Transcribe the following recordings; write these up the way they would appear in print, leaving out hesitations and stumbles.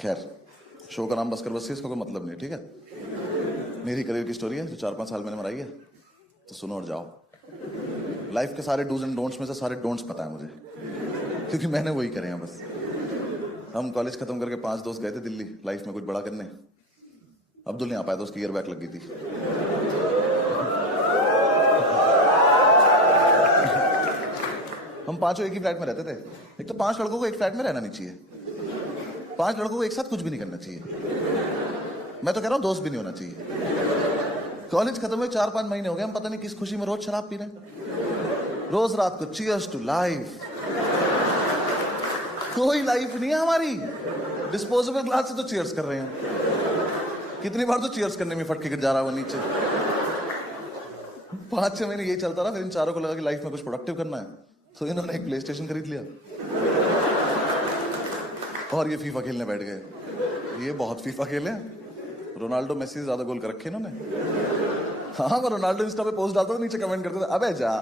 खैर, शो का नाम बस कर बस से इसका कोई मतलब नहीं, ठीक है। मेरी करियर की स्टोरी है जो 4-5 साल मैंने बनाई है, तो सुनो और जाओ। लाइफ के सारे डूज एंड डोंट्स में से सारे डोंट्स पता है मुझे, क्योंकि मैंने वही करे हैं बस। हम कॉलेज खत्म करके 5 दोस्त गए थे दिल्ली लाइफ में कुछ बड़ा करने। अब्दुल नहीं आ पाया था, उसकी ईयर बैक लग गई थी। हम पांचों एक ही फ्लैट में रहते थे। एक तो 5 लड़कों को एक फ्लैट में रहना नहीं चाहिए, 5 लड़कों को एक साथ कुछ भी नहीं करना चाहिए। मैं तो कह रहा हूं दोस्त भी नहीं होना चाहिए। कॉलेज खत्म हुए 4-5 महीने हो गए, हम पता नहीं किस खुशी में रोज शराब पी रहे हैं। रोज रात को चीयर्स टू लाइफ। कोई लाइफ नहीं है हमारी, डिस्पोजेबल ग्लास से तो चीयर्स कर रहे हैं। कितनी बार तो चीयर्स करने में फटके गिर जा रहा है वो नीचे। 5-6 महीने यही चलता रहा, फिर इन चारों को लगा कि लाइफ में कुछ प्रोडक्टिव करना है, तो इन्होंने एक प्ले स्टेशन खरीद लिया और ये फीफा खेलने बैठ गए। ये बहुत फीफा खेले, रोनाल्डो मेसी से ज्यादा गोल कर रखे इन्होंने। हाँ, मैं रोनाल्डो इंस्टा पे पोस्ट डालता था, नीचे कमेंट करते थे अबे जा।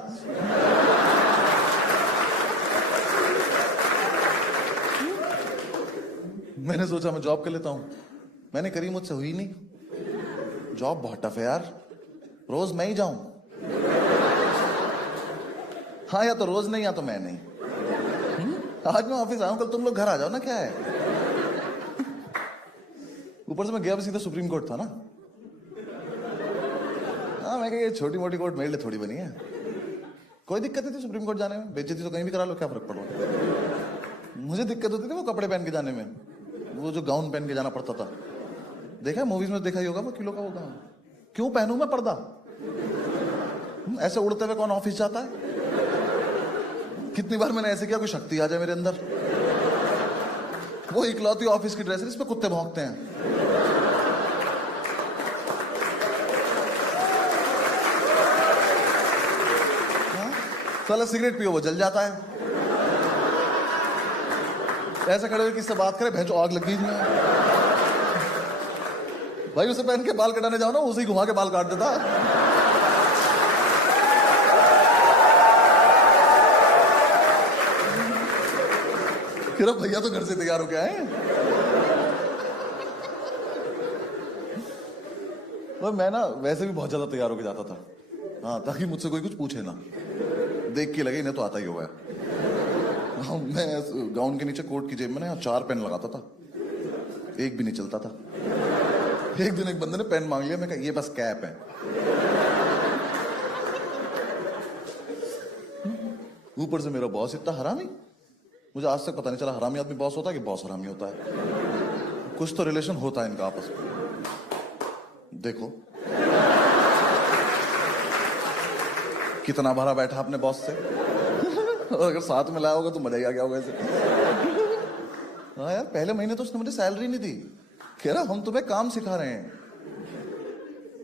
मैंने सोचा मैं जॉब कर लेता हूं, मैंने करी, मुझसे हुई नहीं। जॉब बहुत टफ है यार, रोज मैं ही जाऊं। हाँ, या तो रोज नहीं या तो मैं नहीं। आज मैं ऑफिस आया हूं, कल तुम लोग घर आ जाओ ना, क्या है। ऊपर से मैं गया भी सीधा सुप्रीम कोर्ट था ना। हाँ, मैं कहा ये छोटी मोटी कोर्ट मेरे लिए थोड़ी बनी है। कोई दिक्कत नहीं थी सुप्रीम कोर्ट जाने में, बेइज्जती तो कहीं भी करा लो, क्या फर्क पड़ रहा है। मुझे दिक्कत होती थी वो कपड़े पहन के जाने में, वो जो गाउन पहन के जाना पड़ता था। देखा है मूवीज में, देखा ही होगा वकीलों का वो गाउन। क्यों पहनूं मैं पर्दा? ऐसे उड़ते हुए कौन ऑफिस जाता है? कितनी बार मैंने ऐसे किया कोई शक्ति आ जाए मेरे अंदर। वो इकलौती ऑफिस की ड्रेस है, इस पे कुत्ते भौंकते हैं। साला सिगरेट पियो वो जल जाता है। ऐसे खड़े हुए किससे बात करे, भैंचो आग लगी है भाई। उसे पहन के बाल कटाने जाओ ना, उसे ही घुमा के बाल काट देता। फिर भैया तो घर से तैयार होके आए। और मैं ना वैसे भी बहुत ज्यादा तैयार होके जाता था, हाँ, ताकि मुझसे कोई कुछ पूछे ना, देख के लगे इन्हें तो आता ही होगा। मैं गाउन के नीचे कोट की जेब में ना 4 पेन लगाता था, एक भी नहीं चलता था। एक दिन एक बंदे ने पेन मांग लिया, मैं कहा ये बस कैप है। ऊपर से मेरा बॉस इतना हरामी, मुझे आज तक पता नहीं चला हरामी आदमी बॉस होता है कि बॉस हरामी होता है। कुछ तो रिलेशन होता है इनका आपस में। देखो कितना भरा बैठा अपने बॉस से। और अगर साथ में लाया होगा तो मजा ही आ गया होगा इसे। हाँ यार, पहले महीने तो उसने मुझे सैलरी नहीं दी, कह रहा हम तुम्हें काम सिखा रहे हैं।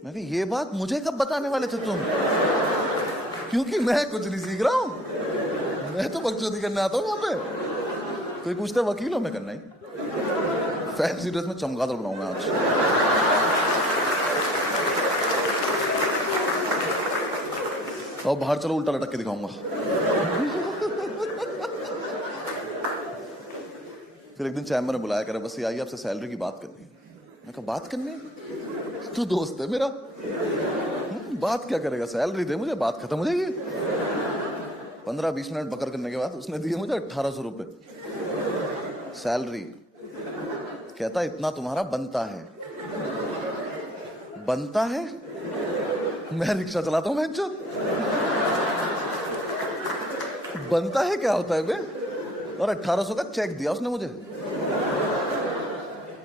मैं कहा ये बात मुझे कब बताने वाले थे तुम, क्योंकि मैं कुछ नहीं सीख रहा हूं, मैं तो बकचोदी करने आता हूं। वहां पे कोई पूछता है वकील हो, मैं करना ही फैंसी ड्रेस में चमगादड़ बनाऊंगा आज। और बाहर चलो उल्टा लटक के दिखाऊंगा। फिर एक दिन चैम्बर ने बुलाया, कह रहा बस ये आइए आपसे सैलरी की बात करनी है। मैं कहा बात करनी है? तू दोस्त है मेरा, बात क्या करेगा, सैलरी दे मुझे, बात खत्म हो जाएगी। 15-20 मिनट बकर करने के बाद उसने दिए मुझे 1800 रुपए सैलरी। कहता इतना तुम्हारा बनता है। बनता है? मैं रिक्शा चलाता हूं मैं। बनता है क्या होता है बे? और 1800 का चेक दिया उसने मुझे।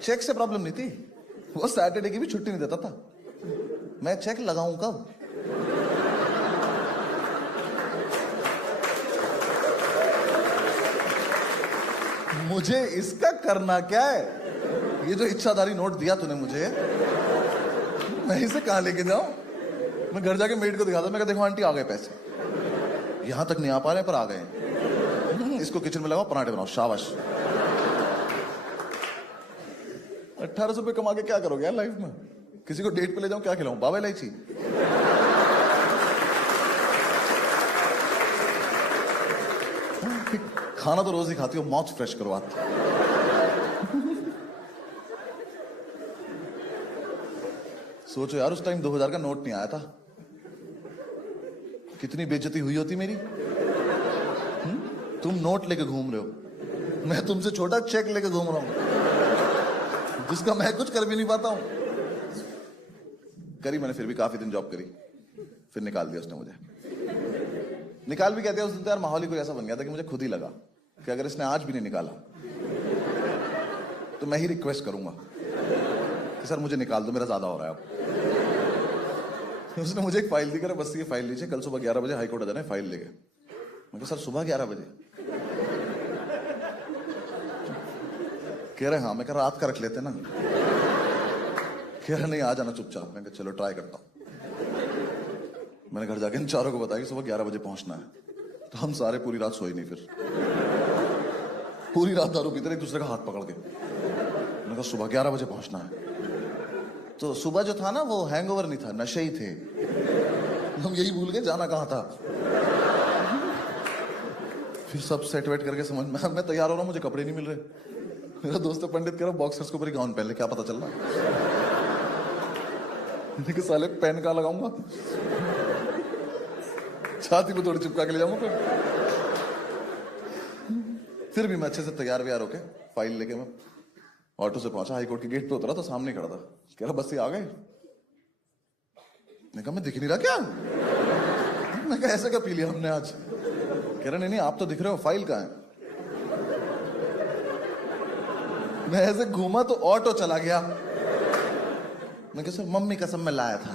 चेक से प्रॉब्लम नहीं थी, वो सैटरडे की भी छुट्टी नहीं देता था। मैं चेक लगाऊं कब? मुझे इसका करना क्या है? ये जो इच्छाधारी नोट दिया तूने मुझे, मैं इसे कहां लेके जाऊं? मैं घर जाके मेड को दिखा दूं, मैं कहा देखो आंटी आ गए पैसे। यहां तक नहीं आ पा रहे पर आ गए। इसको किचन में लगाओ, पराठे बनाओ, शाबाश। 1800 रुपए कमा के क्या करोगे यार लाइफ में? किसी को डेट पे ले जाऊं, क्या खिलाऊं? बाबा इलायची। खाना तो रोज ही खाती हो, माउथ फ्रेश करो आप। सोचो यार, उस टाइम 2000 का नोट नहीं आया था, कितनी बेइज्जती हुई होती मेरी। तुम नोट लेके घूम रहे हो, मैं तुमसे छोटा चेक लेके घूम रहा हूं, जिसका मैं कुछ कर भी नहीं पाता हूं। करी मैंने, फिर भी काफी दिन जॉब करी, फिर निकाल दिया उसने मुझे। निकाल भी कहते हैं उस दिन तो यार माहौल ही कोई ऐसा बन गया था कि मुझे खुद ही लगा कि अगर इसने आज भी नहीं निकाला तो मैं ही रिक्वेस्ट करूंगा कि सर मुझे निकाल दो, मेरा ज्यादा हो रहा है अब। उसने मुझे एक फाइल दी, कर बस ये फाइल लीजिए, कल सुबह 11 बजे हाईकोर्ट आ जाना है फाइल लेके। मैं कहा सर सुबह 11 बजे? कह रहे हाँ। मैं कह रात का रख लेते ना। कह रहे नहीं, आ जाना चुपचाप। मैं कहा चलो ट्राई करता हूं। मैंने घर जाके इन चारों को बताया कि सुबह 11 बजे पहुंचना है, तो हम सारे पूरी रात सोए नहीं। फिर पूरी रात दारू पीते रहे एक दूसरे का हाथ पकड़ के। मैंने कहा सुबह 11 बजे पहुंचना है। तो सुबह जो था ना वो हैंगओवर नहीं था, नशे ही थे। हम यही भूल गए जाना कहां था। फिर सब सेट वेट करके समझ में, मैं तैयार हो रहा हूं, मुझे कपड़े नहीं मिल रहे। मेरा दोस्त पंडित कह रहा बॉक्सर्स के ऊपर गाउन पहन ले, क्या पता चल रहा। साले पेन कहां लगाऊंगा, छाती पे थोड़ी चिपका के ले जाऊंगा। फिर भी मैं अच्छे से तैयार व्यार होके फाइल लेके मैं ऑटो से पहुंचा, हाईकोर्ट के गेट पे उतरा तो सामने खड़ा था। कह रहा बस ये आ गए। मैं कहा मैं दिख नहीं रहा क्या? मैं कहा ऐसे क्या पी लिया हमने आज? कह रहा नहीं आप तो दिख रहे हो, फाइल कहां है? मैं ऐसे घूमा तो ऑटो चला गया। मैं कहा सर मम्मी कसम मैं लाया था।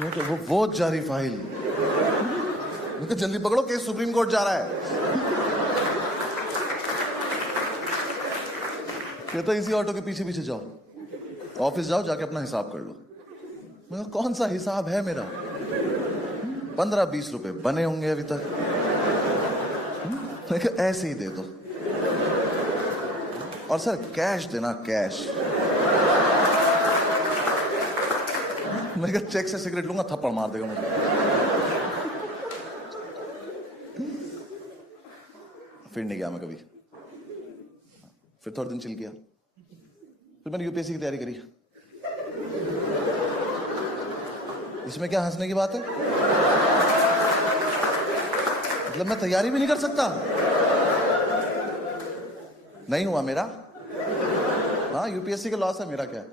तो वो जारी फाइल। मैं कहा जल्दी पकड़ो, केस सुप्रीम कोर्ट जा रहा है। कहता इसी ऑटो के पीछे पीछे जाओ, ऑफिस जाओ, जाके अपना हिसाब कर लो। मैं कहा कौन सा हिसाब है मेरा? 15-20 रुपए बने होंगे अभी तक। मैं कहा ऐसे ही दे दो, और सर कैश देना, कैश। मैं कहा चेक से सिगरेट लूंगा, थप्पड़ मार देगा मुझे। फिर नहीं गया मैं कभी। फिर थोड़े दिन चिल किया, फिर मैंने यूपीएससी की तैयारी करी। इसमें क्या हंसने की बात है? मतलब मैं तैयारी भी नहीं कर सकता? नहीं हुआ मेरा। हाँ यूपीएससी का लॉस है, मेरा क्या है?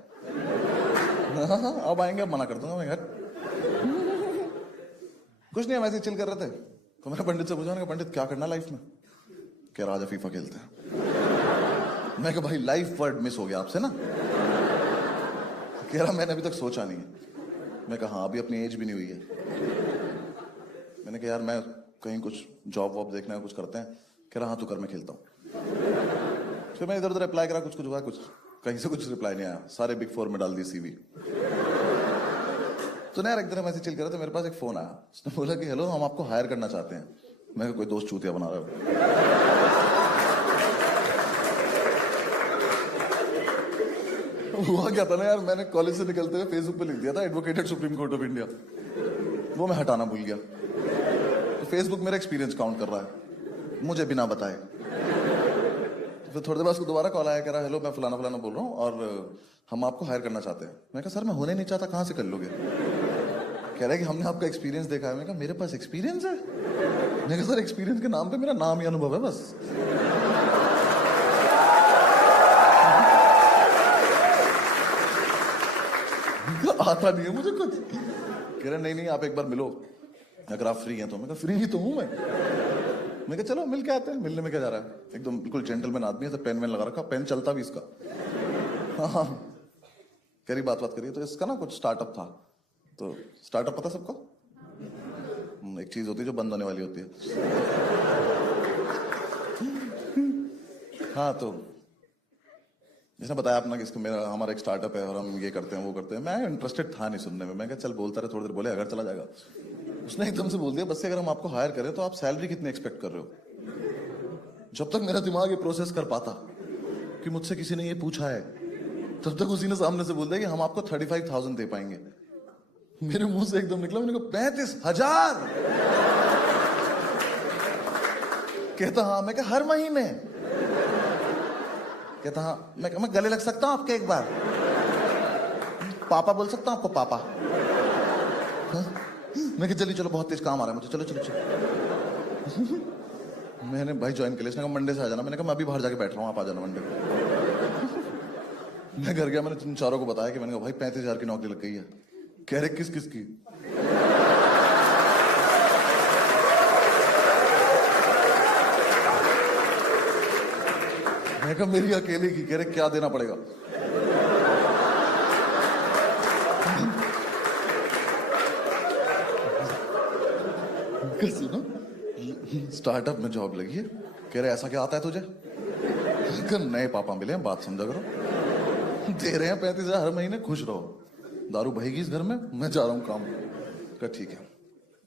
अब आएंगे, अब मना कर दूंगा मैं घर। कुछ नहीं, हम ऐसे चिल कर रहे थे तो मैंने पंडित से पूछा, पंडित क्या करना लाइफ में? कह रहा आजा फीफा खेलते हैं। मैं कहा भाई लाइफ वर्ड मिस हो गया आपसे ना। कह रहा मैंने अभी तक सोचा नहीं है। मैं कहा हाँ अभी अपनी एज भी नहीं हुई है। मैंने कहा यार मैं कहीं कुछ जॉब वॉब देखना है, कुछ करते हैं। कह रहा हाँ तू कर, मैं खेलता हूँ। फिर मैं इधर उधर अप्लाई करा, कुछ हुआ, कुछ कहीं से कुछ रिप्लाई नहीं आया। सारे बिग 4 में डाल दी सीवी। तो ना यार एक दिन हम ऐसे चिल कर रहे थे, मेरे पास एक फोन आया। उसने बोला कि हेलो हम आपको हायर करना चाहते हैं। मैं कोई दोस्त चूतिया बना रहा हूँ। हुआ क्या था ना यार, मैंने कॉलेज से निकलते हुए फेसबुक पे लिख दिया था advocated supreme court of India. वो मैं हटाना भूल गया। तो फेसबुक मेरा एक्सपीरियंस काउंट कर रहा है मुझे बिना बताए। तो फिर थोड़ी देर बाद उसको दोबारा कॉल आया, कह रहा हेलो मैं फलाना फलाना बोल रहा हूँ और हम आपको हायर करना चाहते हैं। मैं कहा सर मैं होने नहीं चाहता, कहाँ से कर लोगे? कह रहा है कि हमने आपका एक्सपीरियंस देखा है। मैं कहा मेरे पास एक्सपीरियंस है? मैं कहा सर एक्सपीरियंस के नाम पे मेरा नाम ही अनुभव है बस। आता नहीं है मुझे कुछ। कह रहे नहीं आप एक बार मिलो अगर आप फ्री हैं तो। मैं कहा फ्री ही तो हूं मैं कहा चलो मिल के आते हैं। मिलने में क्या जा रहा है, एकदम बिल्कुल जेंटलमैन आदमी है, तो पेन वेन लगा रखा, पेन चलता भी इसका। हाँ कह रही बात करिए। तो इसका ना कुछ स्टार्टअप था। तो स्टार्टअप पता सबको? एक चीज होती है जो बंद होने वाली होती है। हाँ तो जिसने बताया अपना कि इसका मेरा हमारा एक स्टार्टअप है और हम ये करते हैं वो करते हैं। मैं इंटरेस्टेड था नहीं सुनने में। मैं कहा चल बोलता रहे, थोड़ी देर बोले अगर चला जाएगा। उसने एकदम से बोल दिया बस से अगर हम आपको हायर करें तो आप सैलरी कितनी एक्सपेक्ट कर रहे हो? जब तक मेरा दिमाग ये प्रोसेस कर पाता कि मुझसे किसी ने ये पूछा है, तब तक उसी ने सामने से बोल दिया कि हम आपको 35,000 दे पाएंगे। मेरे मुंह से एकदम निकला, मैंने कहा 35,000? कहता हाँ। मैं कहा हर महीने? कहता हाँ। मैं गले लग सकता हूं आपके एक बार? पापा बोल सकता हूँ आपको, पापा? हाँ? मैं कहा चलिए चलो, बहुत तेज काम आ रहा है मुझे, चलो चलो चलो। मैंने भाई ज्वाइन किया, इसने कहा मंडे से आ जाना। मैंने कहा मैं अभी बाहर जाके बैठ रहा हूँ, आप आ जाना मंडे को। मैं घर गया, मैंने तुम चारों को बताया कि मैंने कहा भाई 35,000 की नौकरी लग गई है। कह रहे किस किस की? मैं कहा मेरी अकेले की। कह रहे क्या देना पड़ेगा? सुनो, स्टार्टअप में जॉब लगी है। कह रहे ऐसा क्या आता है तुझे? नए पापा मिले हैं, बात समझा करो। दे रहे हैं 35,000 हर महीने, खुश रहो। दारू बहेगी इस घर में, मैं जा रहा हूँ काम। कहा ठीक है,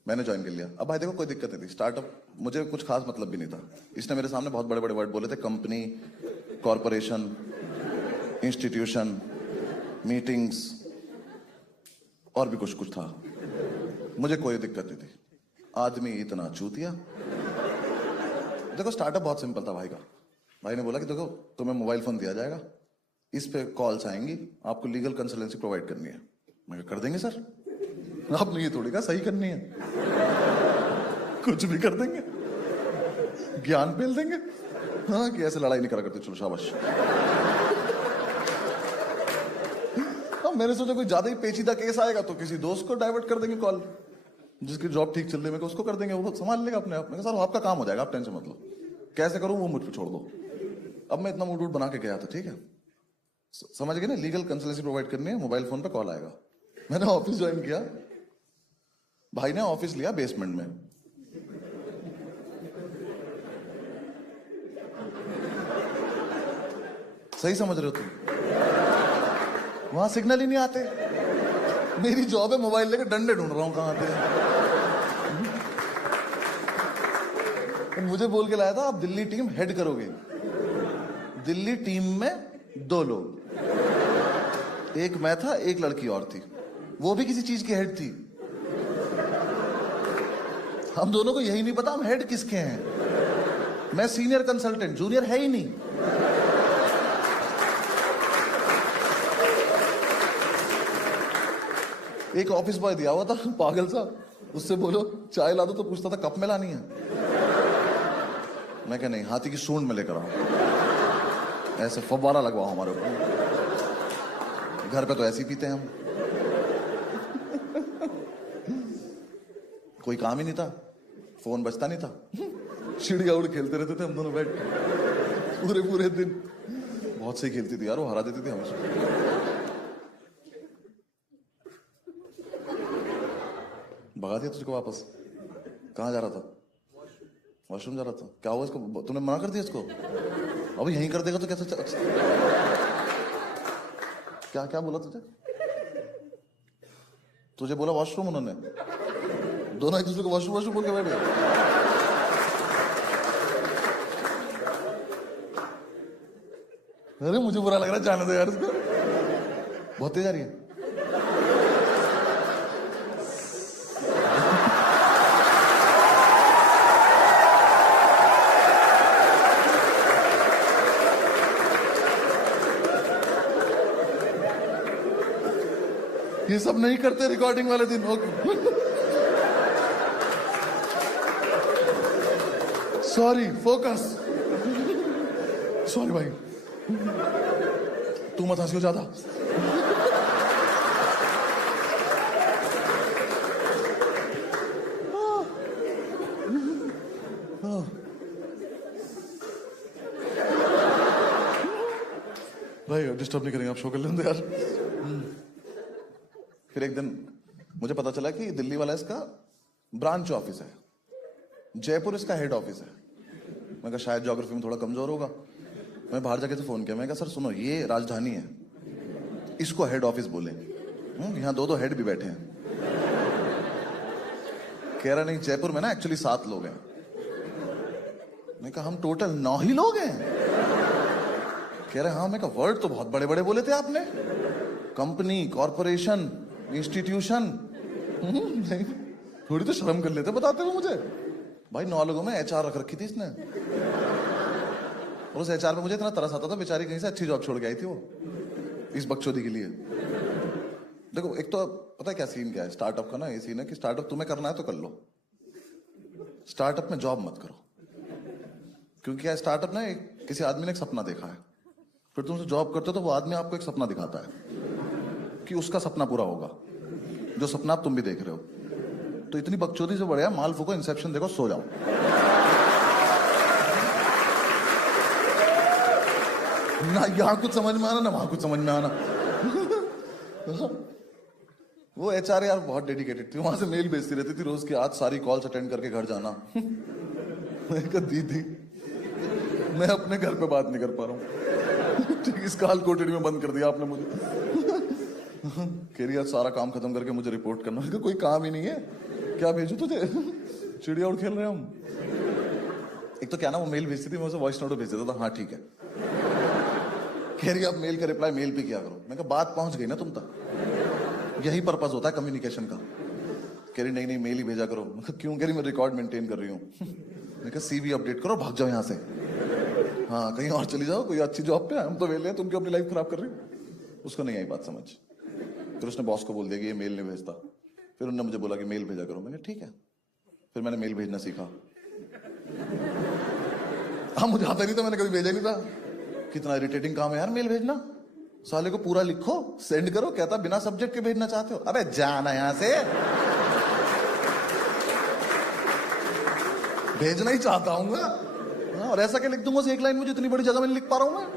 मैंने ज्वाइन कर लिया। अब भाई देखो कोई दिक्कत नहीं थी, स्टार्टअप मुझे कुछ खास मतलब भी नहीं था। इसने मेरे सामने बहुत बड़े बड़े वर्ड बोले थे, कंपनी, कॉरपोरेशन, इंस्टीट्यूशन, मीटिंग्स और भी कुछ कुछ था। मुझे कोई दिक्कत नहीं थी। आदमी इतना चूतिया। देखो स्टार्टअप बहुत सिंपल था भाई का। भाई ने बोला कि देखो तुम्हें मोबाइल फोन दिया जाएगा, इस पे कॉल्स आएंगी, आपको लीगल कंसल्टेंसी प्रोवाइड करनी है। मैं कर देंगे सर, आपने ये थोड़ी कहा सही करनी है, कुछ भी कर देंगे, ज्ञान पेल देंगे। हाँ कि ऐसे लड़ाई नहीं करा करते, चलो शाबाश। अब मैंने सोचा कोई ज्यादा ही पेचीदा केस आएगा तो किसी दोस्त को डाइवर्ट कर देंगे कॉल, जिसकी जॉब ठीक चल रही है मैं उसको कर देंगे, वो संभाल लेगा अपने आप। मैं सर आपका काम हो जाएगा, आप टेंशन मत लो, कैसे करूं वो मुझ पे छोड़ दो। अब मैं इतना मूड बना के गया था, ठीक है, समझ गए ना, लीगल कंसल्टेंसी प्रोवाइड करनी है, मोबाइल फोन पे कॉल आएगा। मैंने ऑफिस ज्वाइन किया, भाई ने ऑफिस लिया बेसमेंट में। सही समझ रहे हो तुम? वहां सिग्नल ही नहीं आते। मेरी जॉब है मोबाइल लेकर डंडे ढूंढ रहा हूं कहां पे। मुझे बोल के लाया था आप दिल्ली टीम हेड करोगे। दिल्ली टीम में 2 लोग, एक मैं था, एक लड़की और थी, वो भी किसी चीज की हेड थी। हम दोनों को यही नहीं पता हम हेड किसके हैं। मैं सीनियर कंसल्टेंट, जूनियर है ही नहीं। एक ऑफिस बॉय दिया हुआ था पागल सा, उससे बोलो चाय ला दो तो पूछता था कप में लानी है। मैं कहा नहीं, हाथी की सूंड में लेकर आओ, ऐसे फव्वारा लगवाओ हमारे ऊपर। घर पे तो ऐसे ही पीते हैं हम। कोई काम ही नहीं था, फोन बजता नहीं था, चिड़िया उड़ खेलते रहते थे हम दोनों बैठ के पूरे पूरे दिन। बहुत सही खेलती थी यार वो, हरा देती थी हमेशा। भगा दिया तुझको वापस। कहाँ जा रहा था? वॉशरूम जा रहा था। क्या हुआ इसको? तूने मना कर दिया इसको? अब यहीं कर देगा तो कैसे क्या क्या बोला तुझे? तुझे बोला वॉशरूम उन्होंने? दोनों एक दूसरे को वॉशरूम वॉशरूम बोल के बैठ गए। अरे मुझे बुरा लग रहा है, जाने दो यार इसको, बहुत तेज आ रही है। ये सब नहीं करते रिकॉर्डिंग वाले दिन। Sorry, focus. सॉरी भाई, तू मत हंसियो ज्यादा। भाई डिस्टर्ब नहीं करेंगे, आप शो कर लेंगे यार। फिर एक दिन मुझे पता चला कि दिल्ली वाला इसका ब्रांच ऑफिस है, जयपुर इसका हेड ऑफिस है। मैं कहा शायद ज्योग्राफी में थोड़ा कमजोर होगा। मैं बाहर जाके से फोन किया, मैं कहा सर सुनो, ये राजधानी है, इसको हेड ऑफिस बोले। यहाँ 2 हेड भी बैठे हैं। कह रहा नहीं, जयपुर में ना एक्चुअली 7 लोग हैं। मैं कहा हम टोटल 9 ही लोग हैं। कह रहे हाँ। मैं कहा वर्ड तो बहुत बड़े बड़े बोले थे आपने, कंपनी, कॉरपोरेशन, इंस्टीट्यूशन। नहीं, थोड़ी तो शर्म कर लेते बताते हुए मुझे। भाई 9 लोगों में HR रख रखी थी इसने, और उस HR पे मुझे इतना तरस आता था, बेचारी कहीं से अच्छी जॉब छोड़ के आई थी वो इस बकचोदी के लिए। देखो एक तो पता है क्या सीन क्या है स्टार्टअप का ना, ये सीन है कि स्टार्टअप तुम्हें करना है तो कर लो, स्टार्टअप में जॉब मत करो। क्योंकि क्या स्टार्टअप ना किसी आदमी ने एक सपना देखा है, फिर तुमसे जॉब करते हो तो वो आदमी आपको एक सपना दिखाता है कि उसका सपना पूरा होगा, जो सपना आप तुम भी देख रहे हो। तो इतनी बकचोदी से बढ़िया माल फूको, इंसेप्शन देखो, सो जाओ। ना यहाँ कुछ समझ में आना ना वहां कुछ समझ में आना। वो एचआर यार बहुत डेडिकेटेड थी, वहां से मेल भेजती रहती थी रोज की, आज सारी कॉल्स अटेंड करके घर जाना। मैं कहा दीदी मैं अपने घर पे बात नहीं कर पा रहा हूँ। ठीक, इस काल कोठड़ी में बंद कर दिया आपने मुझे। कह रही यार सारा काम खत्म करके मुझे रिपोर्ट करना। मैंने कहा कोई काम ही नहीं है, क्या भेजू तुझे? चिड़िया उड़ खेल रहे हम। एक तो क्या ना वो मेल भेजती थी, मैं उसे वॉइस नोट भेज देता था, हाँ ठीक है। कह रही आप मेल का रिप्लाई मेल पे किया करो। मैं कहा बात पहुंच गई ना तुम तक, यही पर्पस होता है कम्युनिकेशन का। कह रही नहीं नहीं मेल ही भेजा करो। मैं कहा क्यों? कह रही मैं रिकॉर्ड मेंटेन कर रही हूँ। मैं कहा सीवी अपडेट करो, भाग जाओ यहाँ से, हाँ कहीं और चली जाओ, कोई अच्छी जॉब पे, हम तो वेले हैं, तुम क्यों अपनी लाइफ खराब कर रही हो? उसको नहीं आई बात समझ, फिर उसने बॉस को बोल दिया कि ये मेल नहीं भेजता। फिर उन्होंने मुझे बोला कि मेल भेजा करो। मैंने ठीक है, फिर मैंने मेल भेजना सीखा। हाँ मुझे आता नहीं था, मैंने कभी भेजा नहीं था। कितना इरिटेटिंग काम है यार मेल भेजना, साले को पूरा लिखो सेंड करो, कहता बिना सब्जेक्ट के भेजना चाहते हो, अबे जाना यहां से। भेजना ही चाहता हूँ और ऐसा क्या लिख दूंगा एक लाइन में, जितनी बड़ी जगह में लिख पा रहा हूं मैं।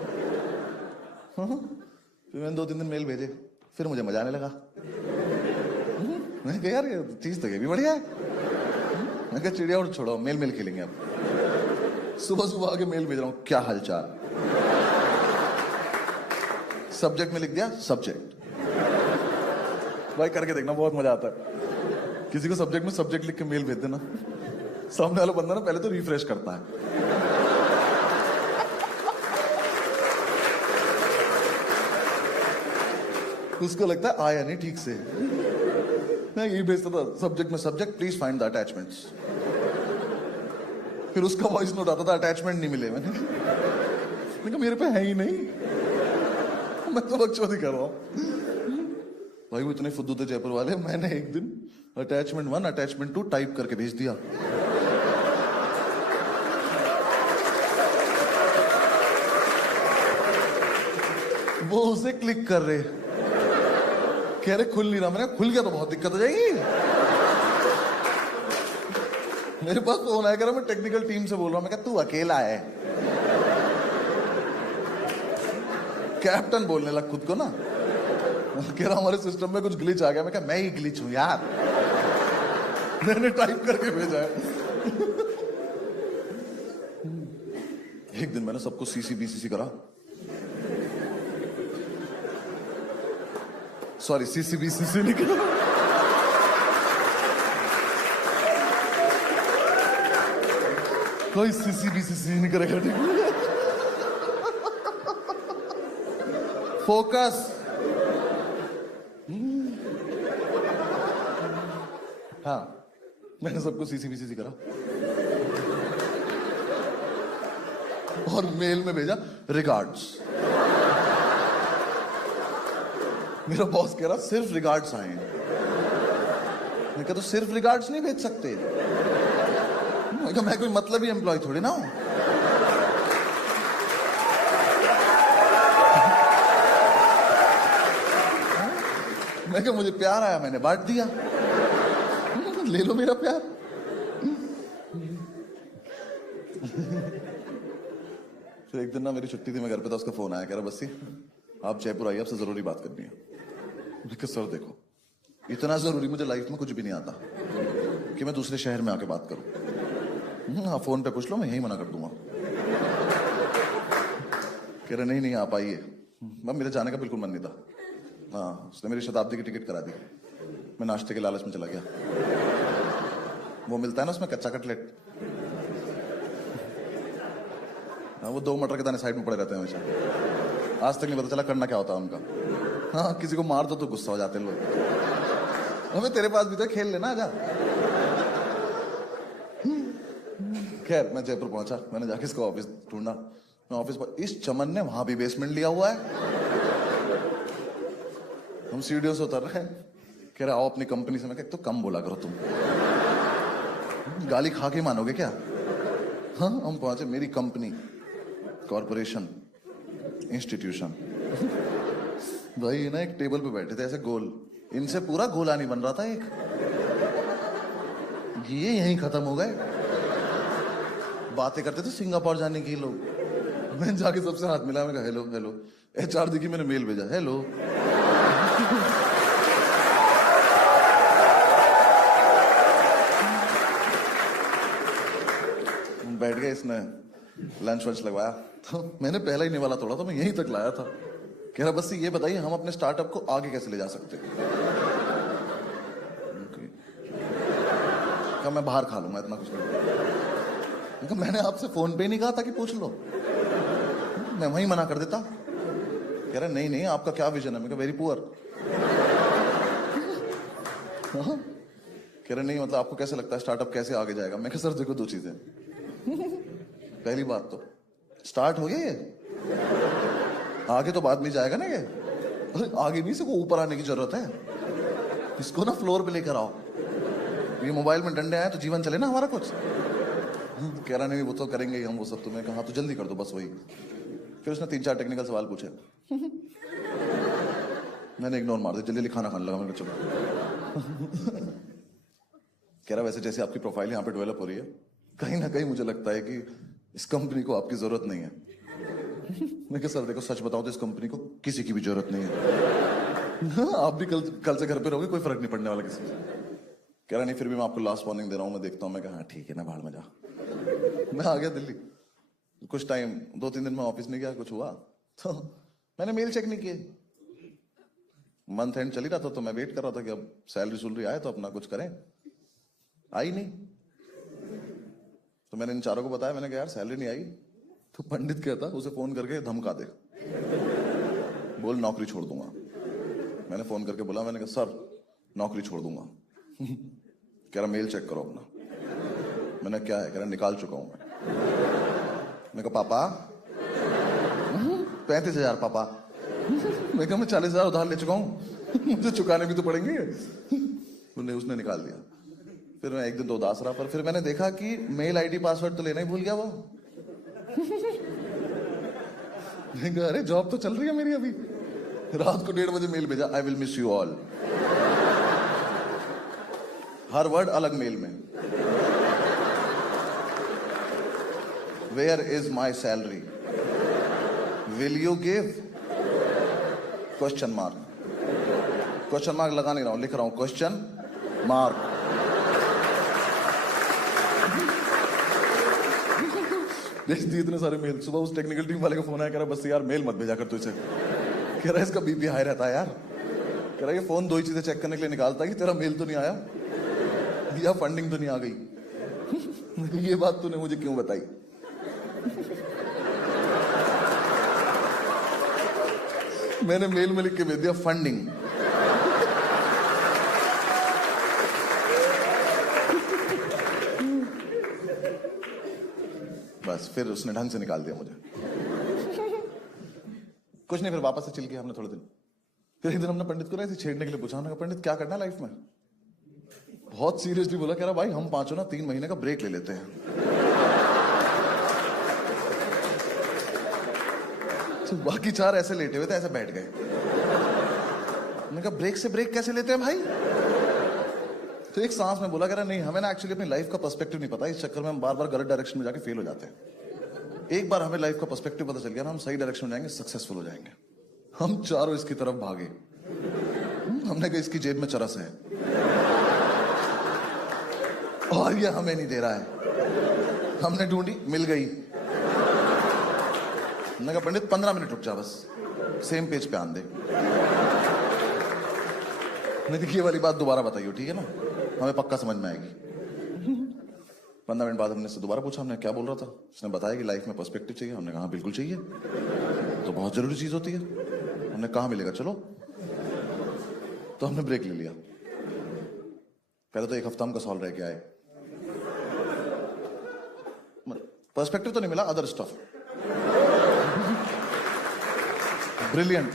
फिर मैंने 2-3 दिन मेल भेजे, फिर मुझे मजा आने लगा। मैंने कहा यार ये चीज तो ये भी बढ़िया है। मैंने कहा चिड़िया और छोड़ो, मेल मेल खेलेंगे अब। सुबह सुबह आके मेल भेज रहा हूँ, क्या हालचाल, सब्जेक्ट में लिख दिया सब्जेक्ट। भाई करके देखना, बहुत मजा आता है। किसी को सब्जेक्ट में सब्जेक्ट लिख के मेल भेज देना, सामने वाला बंदा ना पहले तो रिफ्रेश करता है। उसको लगता है आया नहीं ठीक से। मैं यही भेजता था सब्जेक्ट में subject please find the attachments. फिर उसका वॉइस नोट आता था अटैचमेंट नहीं मिले। मैंने कहा मेरे पे है ही नहीं, मैं तो बकचोदी कर रहा हूं। भाई वो इतने फुद्दू थे जयपुर वाले, मैंने एक दिन अटैचमेंट 1 अटैचमेंट 2 टाइप करके भेज दिया। वो उसे क्लिक कर रहे, कह रहे खुल नहीं रहा। मैंने खुल गया तो बहुत दिक्कत हो जाएगी। मेरे पास फोन आया, मैं टेक्निकल टीम से बोल रहा हूं, मैं कहा तू अकेला है। कैप्टन बोलने लग खुद को ना, कह रहा हमारे सिस्टम में कुछ ग्लिच आ गया। मैं कहा मैं ही ग्लिच हूं यार, मैंने टाइप करके भेजा है। एक दिन मैंने सबको सीसी बीसीसी करा, सॉरी सीसी बीसीसी नहीं करा, कोई सीसी बीसीसी नहीं करेगा, ठीक है? फोकस। हाँ मैंने सबको सीसी बीसीसी करा और मेल में भेजा रिगार्ड्स। मेरा बॉस कह रहा सिर्फ रिगार्ड्स आए हैं। मैं कहा तो सिर्फ रिगार्ड्स नहीं भेज सकते। मैं कहा मैं कोई मतलब ही एम्प्लॉय थोड़ी ना हूं। मैं कहा मुझे प्यार आया, मैंने बांट दिया, ले लो मेरा प्यार। फिर एक दिन ना मेरी छुट्टी थी, मैं घर पे था, उसका फोन आया, कह रहा बस्सी आप जयपुर आइए, आपसे जरूरी बात करनी है। मैं कहा सर देखो इतना जरूरी मुझे लाइफ में कुछ भी नहीं आता कि मैं दूसरे शहर में आके बात करूं। हाँ फोन पे पूछ लो, मैं यही मना कर दूंगा। कह रहे नहीं नहीं आप आइए। मैं मेरे जाने का बिल्कुल मन नहीं था। हाँ उसने मेरी शताब्दी की टिकट करा दी। मैं नाश्ते के लालच में चला गया। वो मिलता है ना उसमें कच्चा कटलेट, हाँ वो 2 मटर के दाने साइड में पड़े रहते हैं हमेशा। आज तक नहीं पता चला करना क्या होता है उनका। हाँ किसी को मार दो तो गुस्सा हो जाते हैं लोग। हमें तेरे पास भी तो खेल लेना, आजा। खैर मैं जयपुर पहुंचा, मैंने जाके इसका ऑफिस ढूंढा। मैं ऑफिस पर, इस चमन ने वहां भी बेसमेंट लिया हुआ है। हम सीढ़ियों से उतर रहे हैं, कह रहे आओ अपनी कंपनी से। मैं कहा तो कम बोला करो तुम, गाली खा के मानोगे क्या? हाँ हम पहुंचे, मेरी कंपनी, कॉरपोरेशन, इंस्टीट्यूशन। भाई ना एक टेबल पे बैठे थे ऐसे गोल, इनसे पूरा गोला नहीं बन रहा था एक, ये यहीं खत्म हो गए। बातें करते थे सिंगापुर जाने की लोग। मैं जाके सबसे हाथ मिला, मैं कहा हेलो हेलो। HR देखी, मैंने मेल भेजा, हेलो। बैठ गए, इसने लंच वंच लगवाया, तो मैंने पहला ही निवाला तोड़ा, तो मैं यहीं तक लाया था। कह रहा बस ये बताइए हम अपने स्टार्टअप को आगे कैसे ले जा सकते हैं। कहा मैं बाहर खा लूंगा, इतना कुछ नहीं। मैंने आपसे फोन पे नहीं कहा था कि पूछ लो, मैं वहीं मना कर देता। कह रहा नहीं नहीं आपका क्या विजन है? मैं कहा वेरी पुअर। कह रहे नहीं मतलब आपको कैसे लगता है स्टार्टअप कैसे आगे जाएगा? मैं कहा सर देखो दो चीजें, पहली बात तो स्टार्ट हो गया ये, आगे तो बाद में जाएगा ना ये। अरे आगे नहीं, इसको ऊपर आने की जरूरत है, इसको ना फ्लोर पे लेकर आओ। ये मोबाइल में डंडे आए तो जीवन चले ना हमारा कुछ। कह रहा नहीं वो तो करेंगे ही हम वो सब। तो मैं कहा तो जल्दी कर दो बस वही। फिर उसने 3-4 टेक्निकल सवाल पूछे, मैंने इग्नोर मार दिया, जल्दी खाना खाने लगा। मैंने चलो। कह रहा वैसे जैसे आपकी प्रोफाइल यहाँ पे डेवलप हो रही है, कहीं ना कहीं मुझे लगता है कि इस कंपनी को आपकी जरूरत नहीं है। मैं कहा सर देखो सच बताओ तो इस कंपनी को किसी की भी जरूरत नहीं है। आप भी कल से घर पे रहोगे, कोई फर्क नहीं पड़ने वाला किसी से। कह रहा नहीं फिर भी मैं आपको लास्ट वार्निंग दे रहा हूँ, मैं देखता हूँ। मैं कहा हाँ ठीक है ना, बाहर में जा। मैं आ गया दिल्ली। कुछ टाइम 2-3 दिन में ऑफिस नहीं गया, कुछ हुआ तो मैंने मेल चेक नहीं किए। मंथ एंड चली रहा था, तो मैं वेट कर रहा था कि अब सैलरी आए तो अपना कुछ करें। आई नहीं, तो मैंने इन चारों को बताया, मैंने कहा यार सैलरी नहीं आई। तो पंडित कहता उसे फोन करके धमका दे, बोल नौकरी छोड़ दूंगा। मैंने फोन करके बोला, मैंने कहा सर नौकरी छोड़ दूंगा। कह रहा मेल चेक करो अपना। मैंने क्या है? कह रहा निकाल चुका हूं मैं कहा पापा 35,000 पापा। मैं कहा मैं 40,000 उधार ले चुका हूं, मुझे चुकाने भी तो पड़ेंगे। उसने निकाल दिया। फिर मैं एक दिन तो उदास रहा, पर फिर मैंने देखा कि मेल आईडी पासवर्ड तो लेना ही भूल गया वो। मैं कहा अरे जॉब तो चल रही है मेरी अभी। रात को 1:30 बजे मेल भेजा, I will miss you all. हर वर्ड अलग मेल में। Where is my salary? Will you give? Question mark. Question mark लगा नहीं रहा हूं, लिख रहा हूं क्वेश्चन मार्क। देखती इतने सारे मेल। सुबह उस टेक्निकल टीम वाले का फोन आया, कह रहा बस यार मेल मत भेजा कर तू इसे। कह रहा इसका बीपी हाई रहता है यार। कह रहा ये फोन 2 ही चीजें चेक करने के लिए निकालता है कि तेरा मेल तो नहीं आया या फंडिंग तो नहीं आ गई। ये बात तूने मुझे क्यों बताई? मैंने मेल में लिख के भेज दिया फंडिंग। बस फिर उसने ढंग से निकाल दिया मुझे। कुछ नहीं, फिर वापस से चिल किया हमने थोड़े दिन। फिर एक दिन हमने पंडित को ना ऐसे छेड़ने के लिए पूछा, हमने कहा पंडित क्या करना है लाइफ में? बहुत सीरियसली बोला, कह रहा भाई हम पांचों ना 3 महीने का ब्रेक ले लेते हैं। तो बाकी 4 ऐसे लेटे हुए थे, ऐसे बैठ गए। मैंने कहा ब्रेक से ब्रेक कैसे लेते हैं भाई? तो एक सांस में बोला, कह रहा नहीं हमें ना एक्चुअली अपनी लाइफ का पर्सपेक्टिव नहीं पता, इस चक्कर में हम बार बार गलत डायरेक्शन में जाके फेल हो जाते हैं। एक बार हमें लाइफ का पर्सपेक्टिव पता चल गया ना, हम सही डायरेक्शन में जाएंगे, सक्सेसफुल हो जाएंगे। हम चारों इसकी तरफ भागे। हमने कहा इसकी जेब में चरस है और ये हमें नहीं दे रहा है। हमने ढूंढी, मिल गई। मैंने कहा पंडित 15 मिनट रुक जा, बस सेम पेज पे आन दे। नहीं देखिए वाली बात दोबारा बताइए, ठीक है ना, हमें पक्का समझ में आएगी। 15 मिनट बाद हमने से दोबारा पूछा, हमने क्या बोल रहा था? उसने बताया कि लाइफ में पर्सपेक्टिव चाहिए। हमने कहा बिल्कुल चाहिए, तो बहुत जरूरी चीज होती है। हमने कहा मिलेगा, चलो। तो हमने ब्रेक ले लिया। पहले तो 1 हफ्ता हम कसौल रह के आए। पर्सपेक्टिव तो नहीं मिला, अदर स्टफ ब्रिलियंट।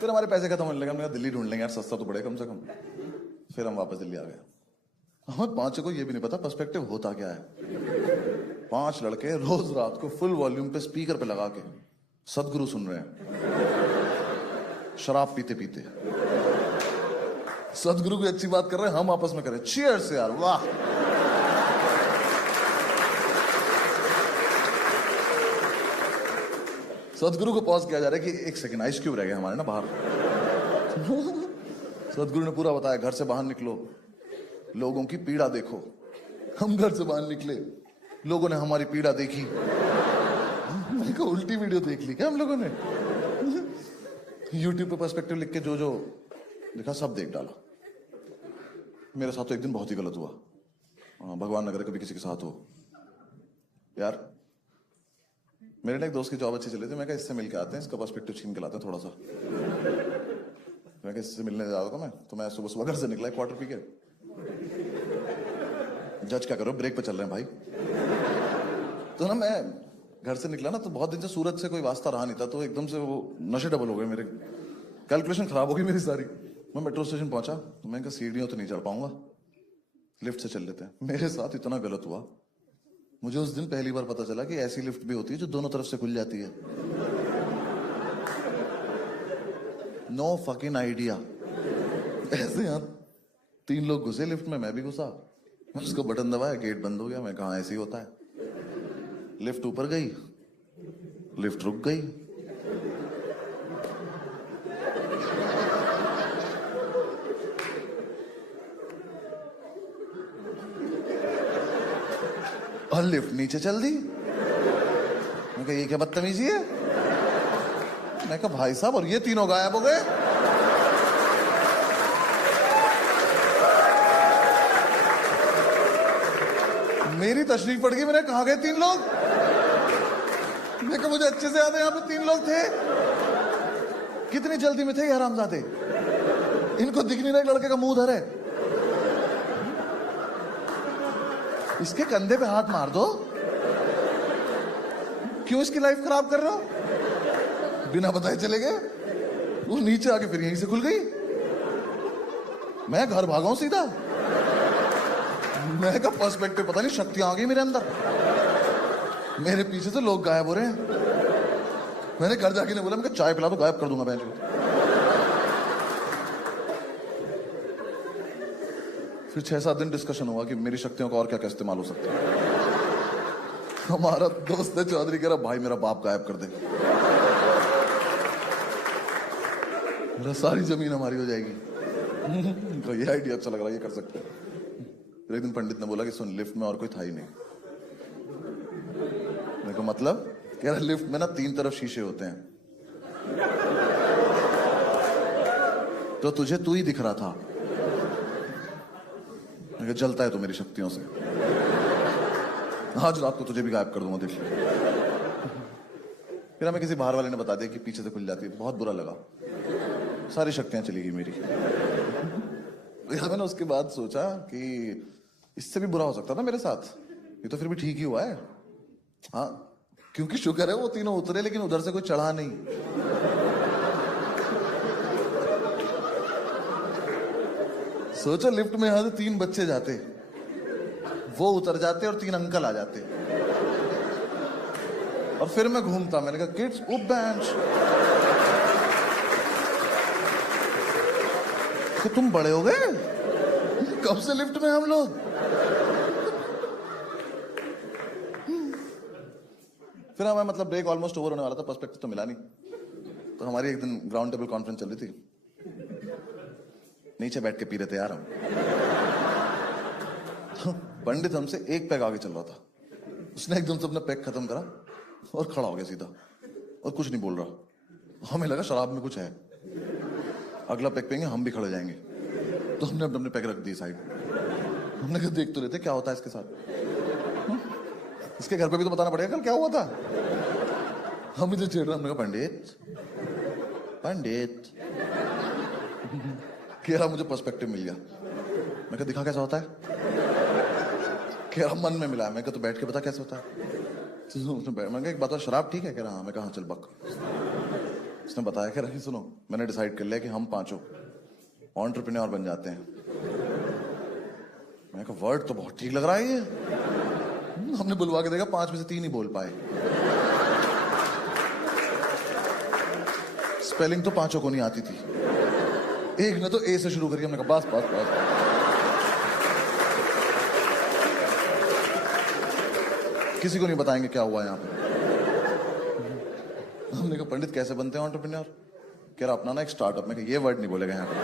फिर हमारे पैसे खत्म होने लगे, हमने कहा दिल्ली ढूंढ लेंगे यार, सस्ता तो पड़े कम से कम। फिर हम वापस दिल्ली आ गए। हमें पांचों को ये भी नहीं पता पर्सपेक्टिव होता क्या है। 5 लड़के रोज रात को फुल वॉल्यूम पे स्पीकर पे लगा के सदगुरु सुन रहे हैं, शराब पीते पीते। सदगुरु की अच्छी बात कर रहे हैं, हम आपस में करें चीयर्स यार, वाह। सदगुरु को पॉज किया जा रहा है कि 1 सेकंड, आइस क्यूब रह गए हमारे ना बाहर। सदगुरु ने पूरा बताया, घर से बाहर निकलो, लोगों की पीड़ा देखो। हम घर से बाहर निकले, लोगों ने हमारी पीड़ा देखी। मैंने कहा उल्टी वीडियो देख ली क्या हम लोगों ने? यूट्यूब पे पर्सपेक्टिव लिख के जो जो लिखा सब देख डाला। मेरे साथ तो एक दिन बहुत ही गलत हुआ। भगवान न करे कभी किसी के साथ हो। यार मेरे ना एक दोस्त की जॉब अच्छी चली थी, मैं कहा इससे मिल के आते हैं, इसका पर्सपेक्टिव छीन के लाते हैं थोड़ा सा। मैं कहा इससे मिलने जा रहा था मैं, तो मैं सुबह सुबह घर से निकला क्वार्टर पी के। जज क्या करो, ब्रेक पे चल रहे हैं भाई। तो ना मैं घर से निकला ना, तो बहुत दिन से सूरत से कोई वास्ता रहा नहीं था, तो एकदम से वो नशे डबल हो गए मेरे, कैलकुलेशन खराब हो गई मेरी सारी। मैं मेट्रो स्टेशन पहुंचा, तो मैंने कहा सीढ़ियों तो नहीं चढ़ पाऊंगा, लिफ्ट से चल लेते हैं। मेरे साथ इतना गलत हुआ, मुझे उस दिन पहली बार पता चला कि ऐसी लिफ्ट भी होती है जो दोनों तरफ से खुल जाती है। No fucking idea. ऐसे यहाँ 3 लोग घुसे लिफ्ट में, मैं भी घुसा, उसको बटन दबाया, गेट बंद हो गया। मैं कहा ऐसे ही होता है। लिफ्ट ऊपर गई, लिफ्ट रुक गई। और लिफ्ट नीचे चल दी। मैं कहा ये क्या बदतमीजी है? मैं कहा भाई साहब, और ये तीनों गायब हो गए। मेरी तशरीफ पड़ गई, मैंने कहा गए 3 लोग? मैं कहा मुझे अच्छे से याद है यहाँ पे 3 लोग थे। कितनी जल्दी में थे ये हरामजादे, इनको दिख नहीं रहा एक लड़के का मुंह धर है। इसके कंधे पे हाथ मार दो, क्यों इसकी लाइफ खराब कर रहे हो? बिना बताए चले गए। वो नीचे आके फिर यहीं से खुल गई। मैं घर भागा हूं सीधा। मैं का पर्सपेक्टिव पता नहीं, शक्तियां आ गई मेरे अंदर। मेरे पीछे से लोग गायब हो रहे हैं। मैंने घर जाके नहीं बोला, मैं चाय पिला दो, गायब कर दूंगा बेंच को। फिर 6-7 दिन डिस्कशन हुआ कि मेरी शक्तियों का और क्या क्या इस्तेमाल हो सकता है। हमारा दोस्त है चौधरी, कह रहा भाई मेरा बाप गायब कर दे, मेरा सारी जमीन हमारी हो जाएगी। तो ये आइडिया अच्छा लग रहा है, ये कर सकते हैं। फिर एक दिन पंडित ने बोला कि सुन, लिफ्ट में और कोई था ही नहीं। मेरे को मतलब, कह रहा लिफ्ट में ना 3 तरफ शीशे होते हैं, तो तुझे तू ही दिख रहा था। मैं जलता है तो मेरी शक्तियों से, आज रात को तुझे भी गायब कर दूंगा, देख। फिर हमें किसी बाहर वाले ने बता दिया कि पीछे से खुल जाती है। बहुत बुरा लगा, सारी शक्तियां चली गई मेरी। मैंने उसके बाद सोचा कि इससे भी बुरा हो सकता था मेरे साथ, ये तो फिर भी ठीक ही हुआ है। हाँ, क्योंकि शुक्र है वो तीनों उतरे, लेकिन उधर से कोई चढ़ा नहीं। सोचो लिफ्ट में यहां से 3 बच्चे जाते, वो उतर जाते और 3 अंकल आ जाते, और फिर मैं घूमता। मैंने कहा किड्स उप बेंच, तो तुम बड़े हो गए, कब से लिफ्ट में हम लोग। फिर हमें मतलब ब्रेक ऑलमोस्ट ओवर होने वाला था, पर्सपेक्टिव तो मिला नहीं। तो हमारी एक दिन ग्राउंड टेबल कॉन्फ्रेंस चल रही थी, नीचे बैठ के पी रहे थे यार हम। तो पंडित हमसे 1 पैग आगे चल रहा था, उसने एकदम से अपना पैग खत्म करा और खड़ा हो गया सीधा, और कुछ नहीं बोल रहा। हमें लगा शराब में कुछ है, अगला पैग पियेंगे हम भी खड़े जाएंगे। तो हमने अपने पैग रख दी साइड। हमने कहा देख तो लेते क्या होता है इसके साथ, इसके घर पे भी तो बताना पड़ेगा कल क्या हुआ था। हम इधर चिढ़ रहे, हमने कहा पंडित पंडित। कह रहा मुझे पर्सपेक्टिव मिल गया। मैं कहा दिखा कैसा होता है? कह रहा मन में मिला। मैं कहा तो बैठ के बता कैसे होता है। मैं कहा एक बात, शराब ठीक है? कह रहा हाँ। मैं कहा हाँ चल बक। उसने बताया कि रही सुनो, मैंने डिसाइड कर लिया कि हम पांचों एंटरप्रेन्योर बन जाते हैं। मैंने कहा वर्ड तो बहुत ठीक लग रहा है ये। हमने बुलवा के देखा, 5 में से 3 ही बोल पाए। स्पेलिंग तो पांचों को नहीं आती थी। एक ने तो ए से शुरू करी, हमने कहा बस बस बस। किसी को नहीं बताएंगे क्या हुआ यहाँ पे। हमने कहा पंडित कैसे बनते हैं एंटरप्रेन्योर? कह रहा अपना ना एक स्टार्टअप। में कहा ये वर्ड नहीं बोलेगा यहाँ पे।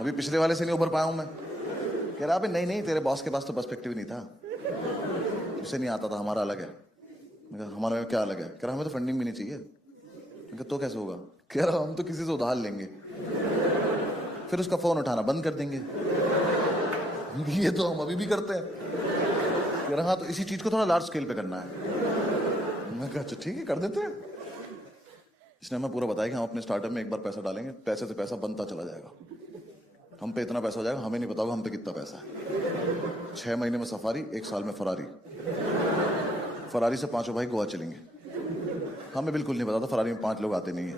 अभी पिछले वाले से नहीं उभर पाया हूं मैं। कह रहा अबे नहीं नहीं, तेरे बॉस के पास तो पर्सपेक्टिव नहीं था, उसे नहीं आता था, हमारा अलग है। मैं कहा हमारा क्या अलग है? कह रहा हमें तो फंडिंग भी नहीं चाहिए। मैं कहा तो कैसे होगा? कह रहा हम तो किसी से उधार लेंगे, फिर उसका फोन उठाना बंद कर देंगे। ये तो हम अभी भी करते हैं। कह रहा हाँ, तो इसी चीज को थोड़ा लार्ज स्केल पे करना है। मैं कहा अच्छा ठीक है, कर देते हैं। इसने हमें पूरा बताया कि हम अपने स्टार्टअप में एक बार पैसा डालेंगे, पैसे से पैसा बनता चला जाएगा। हम पे इतना पैसा हो जाएगा, हमें नहीं पता होगा हम पे कितना पैसा है। 6 महीने में सफारी, 1 साल में फरारी। फरारी से पांचों भाई गोवा चलेंगे। हमें बिल्कुल नहीं पता था फरारी में 5 लोग आते नहीं है।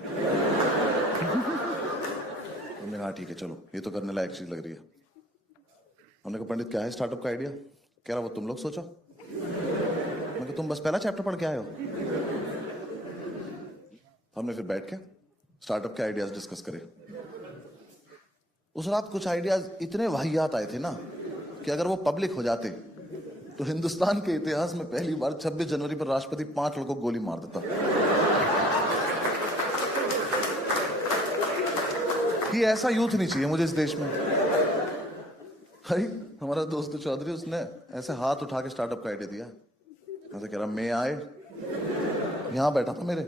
हमने कहा ठीक है चलो, ये तो करने लायक चीज लग रही है। हमने कहा पंडित क्या है स्टार्टअप का आइडिया? कह रहा वो तुम लोग सोचो। मैं कहा तुम बस पहला चैप्टर पढ़ के आए हो। हमने फिर बैठ के स्टार्टअप के आइडियाज डिस्कस करे। उस रात कुछ आइडियाज इतने वाहियात आए थे ना कि अगर वो पब्लिक हो जाते तो हिंदुस्तान के इतिहास में पहली बार 26 जनवरी पर राष्ट्रपति 5 लोगों को गोली मार देता। कि ऐसा यूथ नहीं चाहिए मुझे इस देश में। भाई हमारा दोस्त चौधरी, उसने ऐसे हाथ उठा के स्टार्टअप का आइडिया दिया। ऐसे कह रहा मैं आए, यहां बैठा था मेरे,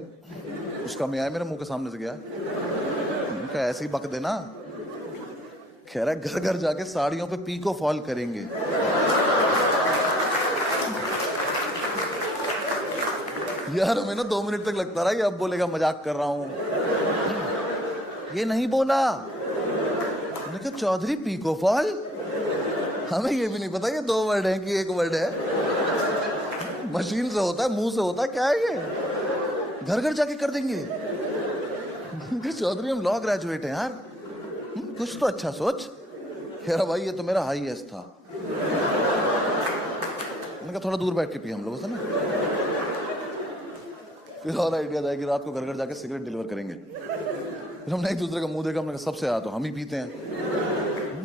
उसका मैं आए मेरे मुंह के सामने से गया। उनका ऐसे ही बक देना। कह रहा है घर घर जाके साड़ियों पे पीको फॉल करेंगे। यार हमें ना 2 मिनट तक लगता रहा कि अब बोलेगा मजाक कर रहा हूं। ये नहीं बोला। मैंने कहा चौधरी पीको फॉल? हमें ये भी नहीं पता ये 2 वर्ड है कि 1 वर्ड है। मशीन से होता है, मुंह से होता है, क्या है ये? घर घर जाके कर देंगे। चौधरी हम लॉ ग्रेजुएट हैं यार, कुछ तो अच्छा सोच। कह रहा भाई ये तो मेरा हाईएस्ट था। मैंने कहा थोड़ा दूर बैठ के पिए हम लोगों से ना। फिर और आइडिया था कि रात को घर घर जाके सिगरेट डिलीवर करेंगे। फिर हमने एक दूसरे का मुंह देखा, हमने कहा सबसे आया तो हम ही पीते हैं,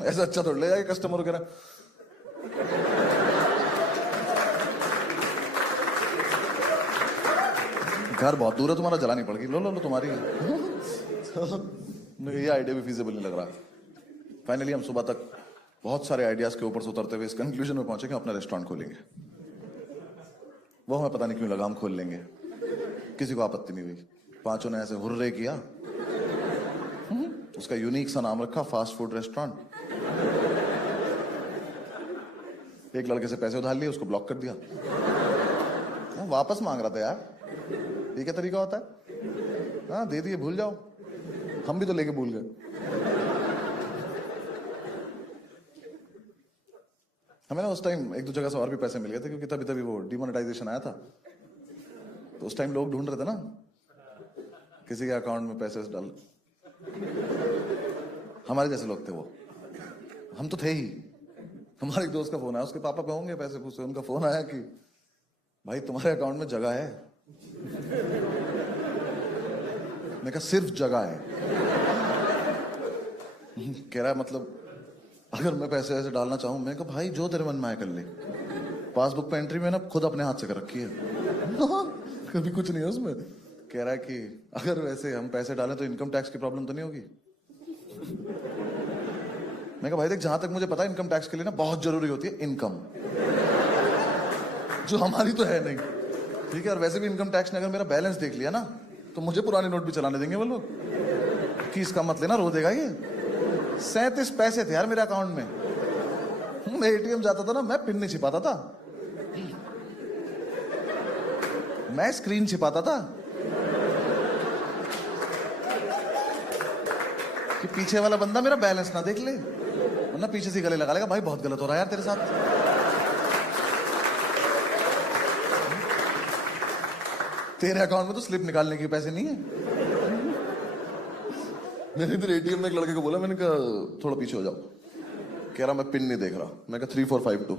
ऐसा अच्छा थोड़ा ले जाएगा कस्टमर वगैरह। घर बहुत दूर है तुम्हारा, जलानी पड़ेगी, लो लो लो तुम्हारी। ये आइडिया भी फीजिबल नहीं लग रहा। फाइनली हम सुबह तक बहुत सारे आइडियाज के ऊपर से उतरते हुए इस कंक्लूजन में पहुंचे कि अपना रेस्टोरेंट खोलेंगे। वो हमें पता नहीं क्यों लगा हम खोल लेंगे, किसी को आपत्ति नहीं हुई। पांचों ने ऐसे हुर्रे किया। उसका यूनिक सा नाम रखा फास्ट फूड रेस्टोरेंट। एक लड़के से पैसे उधार लिए, उसको ब्लॉक कर दिया। वो वापस मांग रहा था यार, ये क्या तरीका होता है? हाँ दे दिए, भूल जाओ। हम भी तो लेके भूल गए। हमें ना उस टाइम 1-2 जगह से और भी पैसे मिल गए थे, क्योंकि तभी तभी वो डिमोनेटाइजेशन आया था। तो उस टाइम लोग ढूंढ रहे थे ना किसी के अकाउंट में पैसे डाल। हमारे जैसे लोग थे वो, हम तो थे ही। हमारे एक दोस्त का फोन आया, उसके पापा पे होंगे पैसे पूछे। उनका फोन आया कि भाई तुम्हारे अकाउंट में जगह है। मैं कहा सिर्फ जगह है? कह रहा है मतलब अगर मैं पैसे ऐसे डालना चाहूं? मैं कहा भाई जो तेरे मन में आए कर ले। पासबुक पे एंट्री में ना खुद अपने हाथ से कर रखी है। कभी कुछ नहीं है उसमें। कह रहा है कि अगर वैसे हम पैसे डालें तो इनकम टैक्स की प्रॉब्लम तो नहीं होगी? मैं कहा भाई देख, जहां तक मुझे पता है इनकम टैक्स के लिए ना बहुत जरूरी होती है इनकम, जो हमारी तो है नहीं। ठीक है, और वैसे भी इनकम टैक्स ने अगर मेरा बैलेंस देख लिया ना तो मुझे पुराने नोट भी चलाने देंगे वो लोग कि इसका मत लेना, रो देगा ये। 37 पैसे थे यार मेरे अकाउंट में। मैं एटीएम जाता था ना, मैं पिन नहीं छिपाता था, मैं स्क्रीन छिपाता था कि पीछे वाला बंदा मेरा बैलेंस ना देख ले, वरना पीछे से गले लगा लेगा भाई बहुत गलत हो रहा है यार तेरे साथ। तेरे अकाउंट में तो स्लिप निकालने के पैसे नहीं है। मैंने इधर एटीएम में एक लड़के को बोला, मैंने कहा थोड़ा पीछे हो जाओ। कह रहा मैं पिन नहीं देख रहा। मैं कहा 3452।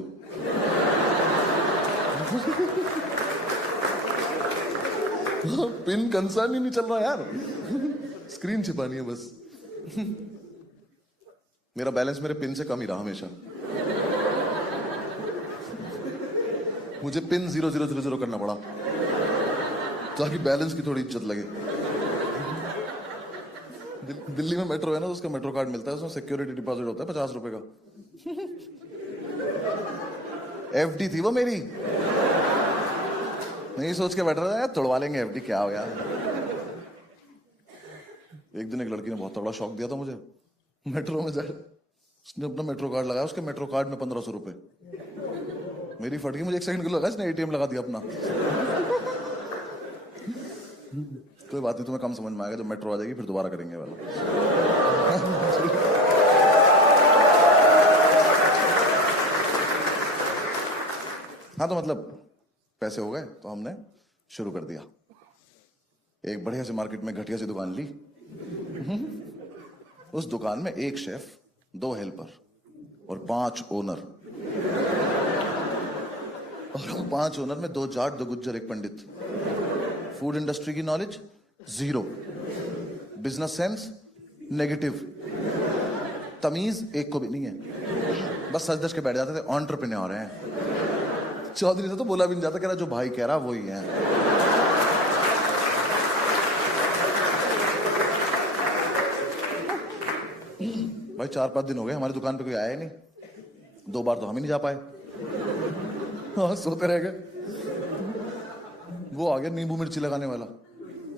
पिन कंसर्न ही नहीं चल रहा यार, स्क्रीन छिपानी है बस। मेरा बैलेंस मेरे पिन से कम ही रहा हमेशा। मुझे पिन 0000 करना पड़ा ताकि बैलेंस की थोड़ी इज्जत लगे। दिल्ली में मेट्रो है ना, तो उसका मेट्रो कार्ड मिलता है, उसमें सिक्योरिटी डिपॉजिट होता है 50 रुपए का। एफडी थी वो मेरी। नहीं सोच के बैठ रहा था तोड़वा लेंगे एफडी, क्या हो यार। एक दिन एक लड़की ने बहुत तगड़ा शौक दिया था मुझे। मेट्रो में जाए, उसने अपना मेट्रो कार्ड लगाया, उसके मेट्रो कार्ड में 1500 रुपए। मेरी फट गई, मुझे 1 सेकंड के लिए लगा इसने एटीएम लगा दिया अपना। कोई बात नहीं, तुम्हें कम समझ में आएगा, जब मेट्रो आ जाएगी फिर दोबारा करेंगे वाला। हाँ तो मतलब पैसे हो गए तो हमने शुरू कर दिया। एक बढ़िया सी मार्केट में घटिया सी दुकान ली। उस दुकान में 1 शेफ, 2 हेल्पर और 5 ओनर। और हम 5 ओनर में 2 जाट, 2 गुज्जर, 1 पंडित। फूड इंडस्ट्री की नॉलेज 0, बिजनेस सेंस नेगेटिव, तमीज एक को भी नहीं है। बस सच धज के बैठ जाते थे, एंटरप्रेन्योर हैं। चौधरी से तो बोला भी नहीं जाता, कह रहा जो भाई कह रहा वही है। भाई 4-5 दिन हो गए हमारी दुकान पे कोई आया ही नहीं। 2 बार तो हम ही नहीं जा पाए। हाँ सोते रह गए। वो आ गया नींबू मिर्ची लगाने वाला।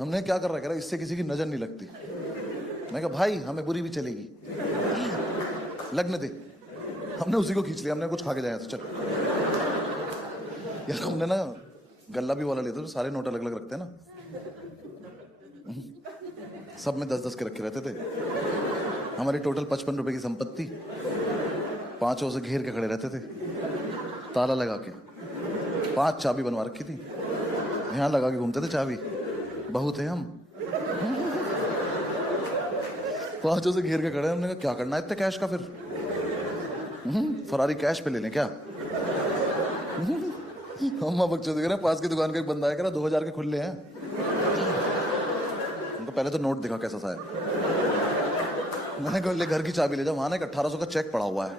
हमने क्या कर रहा है, कह रहा इससे किसी की नजर नहीं लगती। मैं कहा भाई हमें बुरी भी चलेगी, लगने दे। हमने उसी को खींच लिया, हमने कुछ खा के जाया था। चल यार, हमने ना गल्ला भी वाला लेते थे, सारे नोट अलग अलग रखते हैं ना, सब में 10-10 के रखे रहते थे। हमारी टोटल 55 रुपए की संपत्ति, 5 से घेर के खड़े रहते थे, ताला लगा के। 5 चाबी बनवा रखी थी, यहां लगा के घूमते थे चाबी। बहू थे हम। 5 से घेर के खड़े। हमने कहा क्या करना है इतने कैश का, फिर फरारी कैश पे ले लें क्या। हम बच्चों देख रहे हैं, पास की दुकान का एक बंदा है, कह रहा 2000 के खुले हैं। उनको पहले तो नोट दिखा कैसा सा है। मैंने कहा ले घर की चाबी ले जाओ, वहां ना 1800 का चेक पड़ा हुआ है।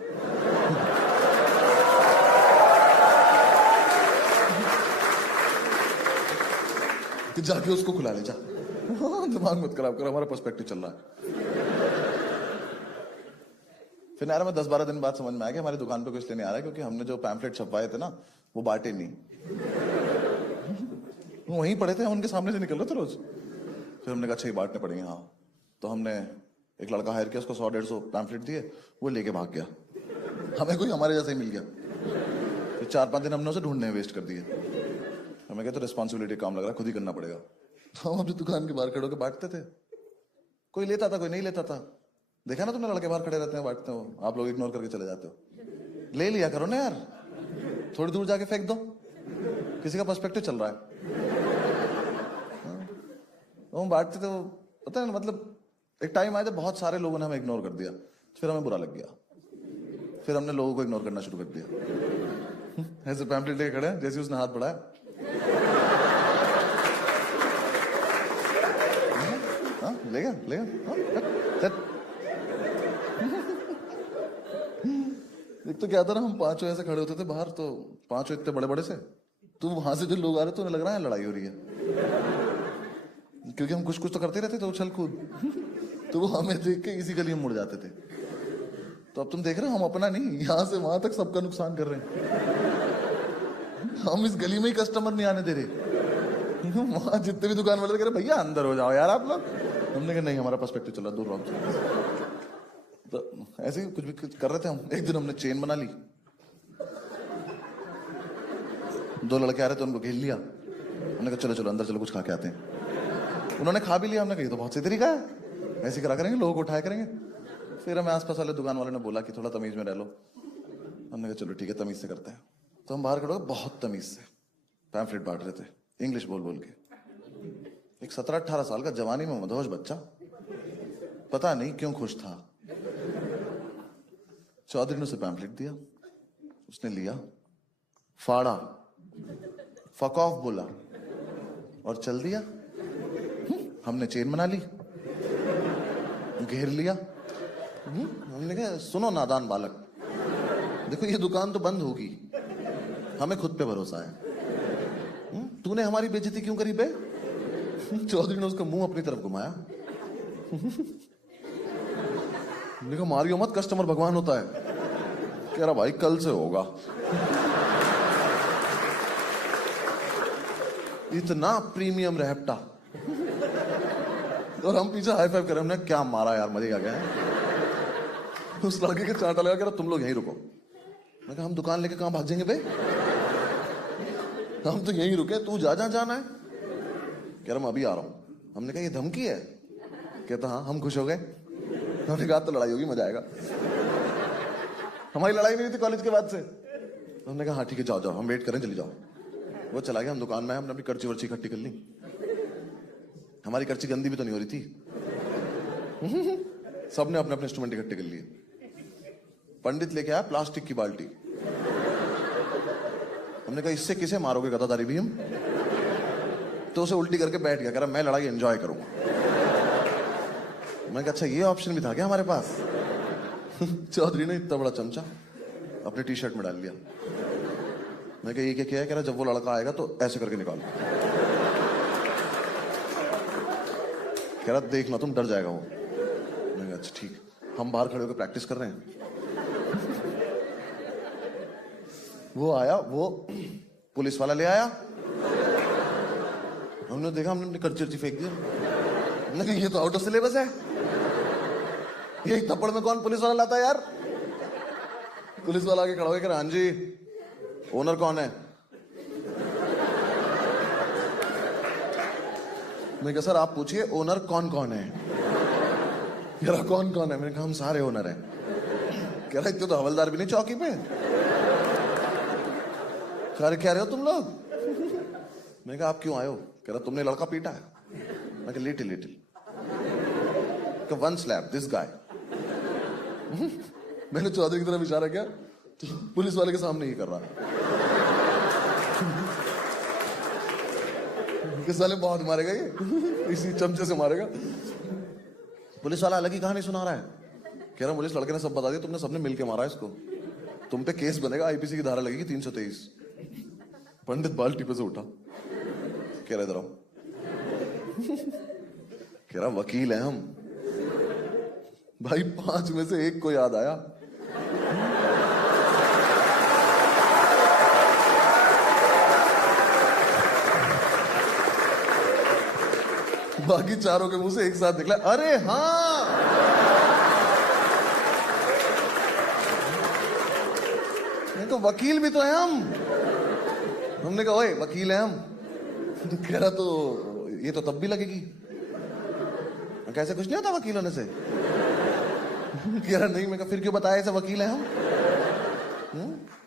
कि जाके उसको खुला ले जा। दिमाग मत खराब कर, हमारा पर्सपेक्टिव चल रहा है। फिर यार मैं 10-12 दिन बाद समझ में आया कि हमारी दुकान पे कुछ लेने आ रहा है, क्योंकि हमने जो पैम्फलेट छपवाए थे ना वो बांटे नहीं। वहीं पड़े थे, हम उनके सामने से निकल रहे थे रोज। फिर हमने कहा अच्छा ये बांटने पड़ेंगे। हाँ तो हमने एक लड़का हायर किया, उसको 100-150 पैम्फलेट दिए, वो लेके भाग गया। हमें कोई हमारे जैसा ही मिल गया। फिर 4-5 दिन हमने उसे ढूंढने वेस्ट कर दिए। हमें कहते रिस्पॉन्सिबिलिटी काम लग रहा है, खुद ही करना पड़ेगा। तो हम अपनी दुकान के बाहर खड़े होकर बांटते थे। कोई लेता था, कोई नहीं लेता था। देखा ना तुमने, लड़के बाहर खड़े रहते हैं बांटते हो, आप लोग इग्नोर करके चले जाते हो। ले लिया करो ना यार, थोड़ी दूर जाके फेंक दो, किसी का पर्सपेक्टिव चल रहा है। हम बांटते थे, पता है मतलब एक टाइम आया जब बहुत सारे लोगों ने हमें इग्नोर कर दिया, फिर हमें बुरा लग गया। फिर हमने लोगों को इग्नोर करना शुरू कर दिया। ऐसे पैम्पलेट लेके खड़े हैं, जैसे उसने हाथ बढ़ाया, ले गया। एक तो क्या था ना, हम 5 ऐसे खड़े होते थे बाहर, तो 5 इतने बड़े बड़े से, तो वहां से जो लोग आ रहे थे उन्हें लग रहा है लड़ाई हो रही है, क्योंकि हम कुछ कुछ तो करते रहते थे उछल कूद। तो वो हमें देख के इसी गली में मुड़ जाते थे। तो अब तुम देख रहे हो, हम अपना नहीं, यहां से वहां तक सबका नुकसान कर रहे हैं। हम इस गली में ही कस्टमर नहीं आने दे रहे। वहां जितने भी दुकान वाले कह रहे भैया अंदर हो जाओ यार आप लोग। हमने कहा नहीं, हमारा पर्सपेक्टिव चल रहा, दूर रहो। तो ऐसे ही कुछ भी कर रहे थे हम। एक दिन हमने चेन बना ली, 2 लड़के आ रहे थे, उनको घेर लिया। हमने कहा चलो चलो अंदर चलो, कुछ खा के आते हैं। उन्होंने खा भी लिया। हमने कहा ये तो बहुत सही तरीका है, ऐसे करा करेंगे, लोगों को उठाया करेंगे। फिर हमें आसपास वाले दुकान वाले ने बोला कि थोड़ा तमीज में रह लो। हमने कहा चलो ठीक है, तमीज से करते हैं। तो हम बाहर खड़े, बहुत तमीज से पैम्फलेट बांट रहे थे, इंग्लिश बोल बोल के। एक 17-18 साल का जवानी में मदहोश बच्चा पता नहीं क्यों खुश था। चौधरी ने उसे पैम्पलेट दिया, उसने लिया, फाड़ा, फक ऑफ बोला और चल दिया। हमने चेन बना ली, घेर लिया। हमने कहा सुनो नादान बालक, देखो ये दुकान तो बंद होगी, हमें खुद पे भरोसा है। तूने हमारी बेइज्जती क्यों करी बे? चौधरी ने उसका मुंह अपनी तरफ घुमाया। देखो मारियो मत, कस्टमर भगवान होता है। कह रहा भाई कल से होगा। इतना प्रीमियम रहपटा, और हम पीछे हाई फाइव कर रहे हैं। हमने क्या मारा यार, मजे आ गया। उस लड़के के चांटा लगा, कह रहा तुम लोग यहीं रुको। मैं कहा हम दुकान लेके कहां भाग जाएंगे बे, हम तो यहीं रुके, तू जा जहां जाना है। कह रहा मैं अभी आ रहा हूं। हमने कहा ये धमकी है? कहता हाँ। हम खुश हो गए। हमने कहा तो लड़ाई होगी, मजा आएगा। हमारी लड़ाई नहीं हुई थी कॉलेज के बाद से। हमने कहा हाँ ठीक है, जाओ जाओ, हम वेट करें, चली जाओ। वो चला गया, हम दुकान में, हमने अपनी कर्ची वर्ची इकट्ठी कर ली। हमारी कर्ची गंदी भी तो नहीं हो रही थी। सबने अपने अपने इंस्ट्रूमेंट इकट्ठे कर लिए। पंडित लेके आया प्लास्टिक की बाल्टी। हमने कहा इससे किसे मारोगे गदादारी भी हम? तो उसे उल्टी करके बैठ गया, कह रहा मैं लड़ाई एंजॉय करूंगा। मैंने कहा अच्छा ये ऑप्शन भी था क्या हमारे पास? चौधरी ने इतना बड़ा चमचा अपने टी शर्ट में डाल लिया। मैं कहा ये क्या किया है? कह रहा जब वो लड़का आएगा तो ऐसे करके निकाल। कह रहा देखना तुम, डर जाएगा वो। मैंने कहा अच्छा ठीक। हम बाहर खड़े होकर प्रैक्टिस कर रहे हैं। वो आया, वो पुलिस वाला ले आया। हमने देखा, हमने अपनी कर्ची फेंक दिया। हमने कहा ये तो आउट ऑफ सिलेबस है, ये थप्पड़ में कौन पुलिस वाला लाता है यार? पुलिस वाला आके खड़ा हो गया, हाँ जी ओनर कौन है? मैं कहा सर आप पूछिए ओनर कौन कौन है। कह रहा कौन कौन है? मैंने कहा हम सारे ओनर हैं। कह रहा इतने तो हवलदार भी नहीं चौकी पे। कह रहे क्या रहे हो तुम लोग? मैंने कहा आप क्यों आए हो? कह रहा तुमने लड़का पीटा है। मैं कहा little little, one slap this guy. मैंने चौधरी की तरफ इशारा किया, पुलिस वाले के सामने ही कर रहा है। किस साले बहुत मारेगा ये, इसी चमचे से मारेगा। पुलिस वाला अलग ही कहानी सुना रहा है। कह रहा पुलिस लड़के ने सब बता दिया, तुमने सबने मिलके मारा है इसको, तुम पे केस बनेगा, आईपीसी की धारा लगेगी 323। पंडित बाल्टी पे से उठा, कह रहा इधर आओ। कह रहा वकील है हम। भाई 5 में से 1 को याद आया। बाकी चारों के मुंह से एक साथ निकला अरे हाँ। नहीं तो वकील भी तो है हम। हमने कहा ओए वकील है हम। तो कह रहा तो ये तो तब भी लगेगी। कैसे कुछ नहीं होता वकील होने से? कह रहा नहीं। मैं कहा फिर क्यों बताया ऐसे वकील है हम?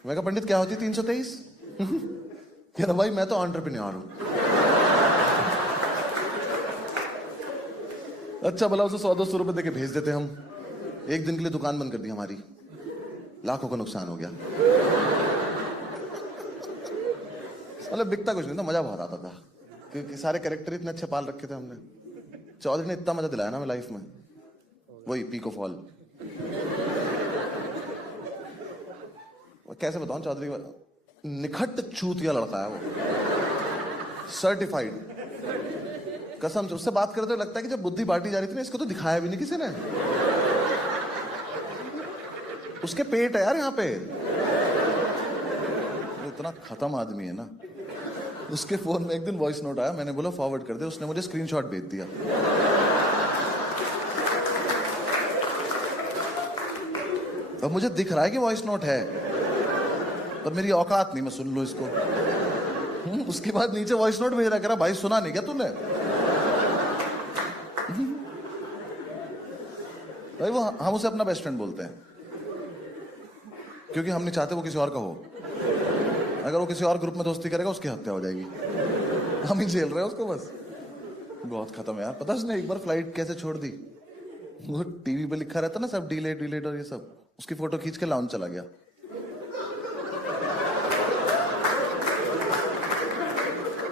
मैं कहा पंडित क्या होती 323? कह रहा भाई मैं तो एंटरप्रेन्योर हूं। अच्छा भला उसे 100-200 रुपए देके भेज देते हम। एक दिन के लिए दुकान बंद कर दी हमारी, लाखों का नुकसान हो गया। मतलब बिकता कुछ नहीं था, मजा बहुत आता था क्योंकि सारे कैरेक्टर इतने अच्छे पाल रखे थे हमने। चौधरी ने इतना मजा दिलाया ना मैं लाइफ में, वही पीको फॉल। कैसे बताऊं, चौधरी निखट चूतिया लड़का है वो, सर्टिफाइड। कसम से उससे बात करते लगता है कि जब बुद्धि बांटी जा रही थी ना, इसको तो दिखाया भी नहीं किसी ने। उसके पेट है यार यहाँ पे। इतना खत्म आदमी है ना। उसके फोन में एक दिन वॉइस नोट आया, मैंने बोला फॉरवर्ड कर दे, उसने मुझे स्क्रीनशॉट भेज दिया। अब मुझे दिख रहा है कि वॉइस नोट है, पर मेरी औकात नहीं मैं सुन लूं इसको। उसके बाद नीचे वॉइस नोट भेज रहा, कह रहा भाई सुना नहीं क्या तूने? भाई वो हम उसे अपना बेस्ट फ्रेंड बोलते हैं क्योंकि हम नहीं चाहते वो किसी और का हो। अगर वो किसी और ग्रुप में दोस्ती करेगा उसकी हत्या हो जाएगी। हम ही झेल रहे हैं उसको बस। बहुत खत्म है यार। पता है उसने एक बार फ्लाइट कैसे छोड़ दी? वो टीवी पे लिखा रहता ना सब डिलेट डिलेट और ये सब, उसकी फोटो खींच के लाउंज चला गया।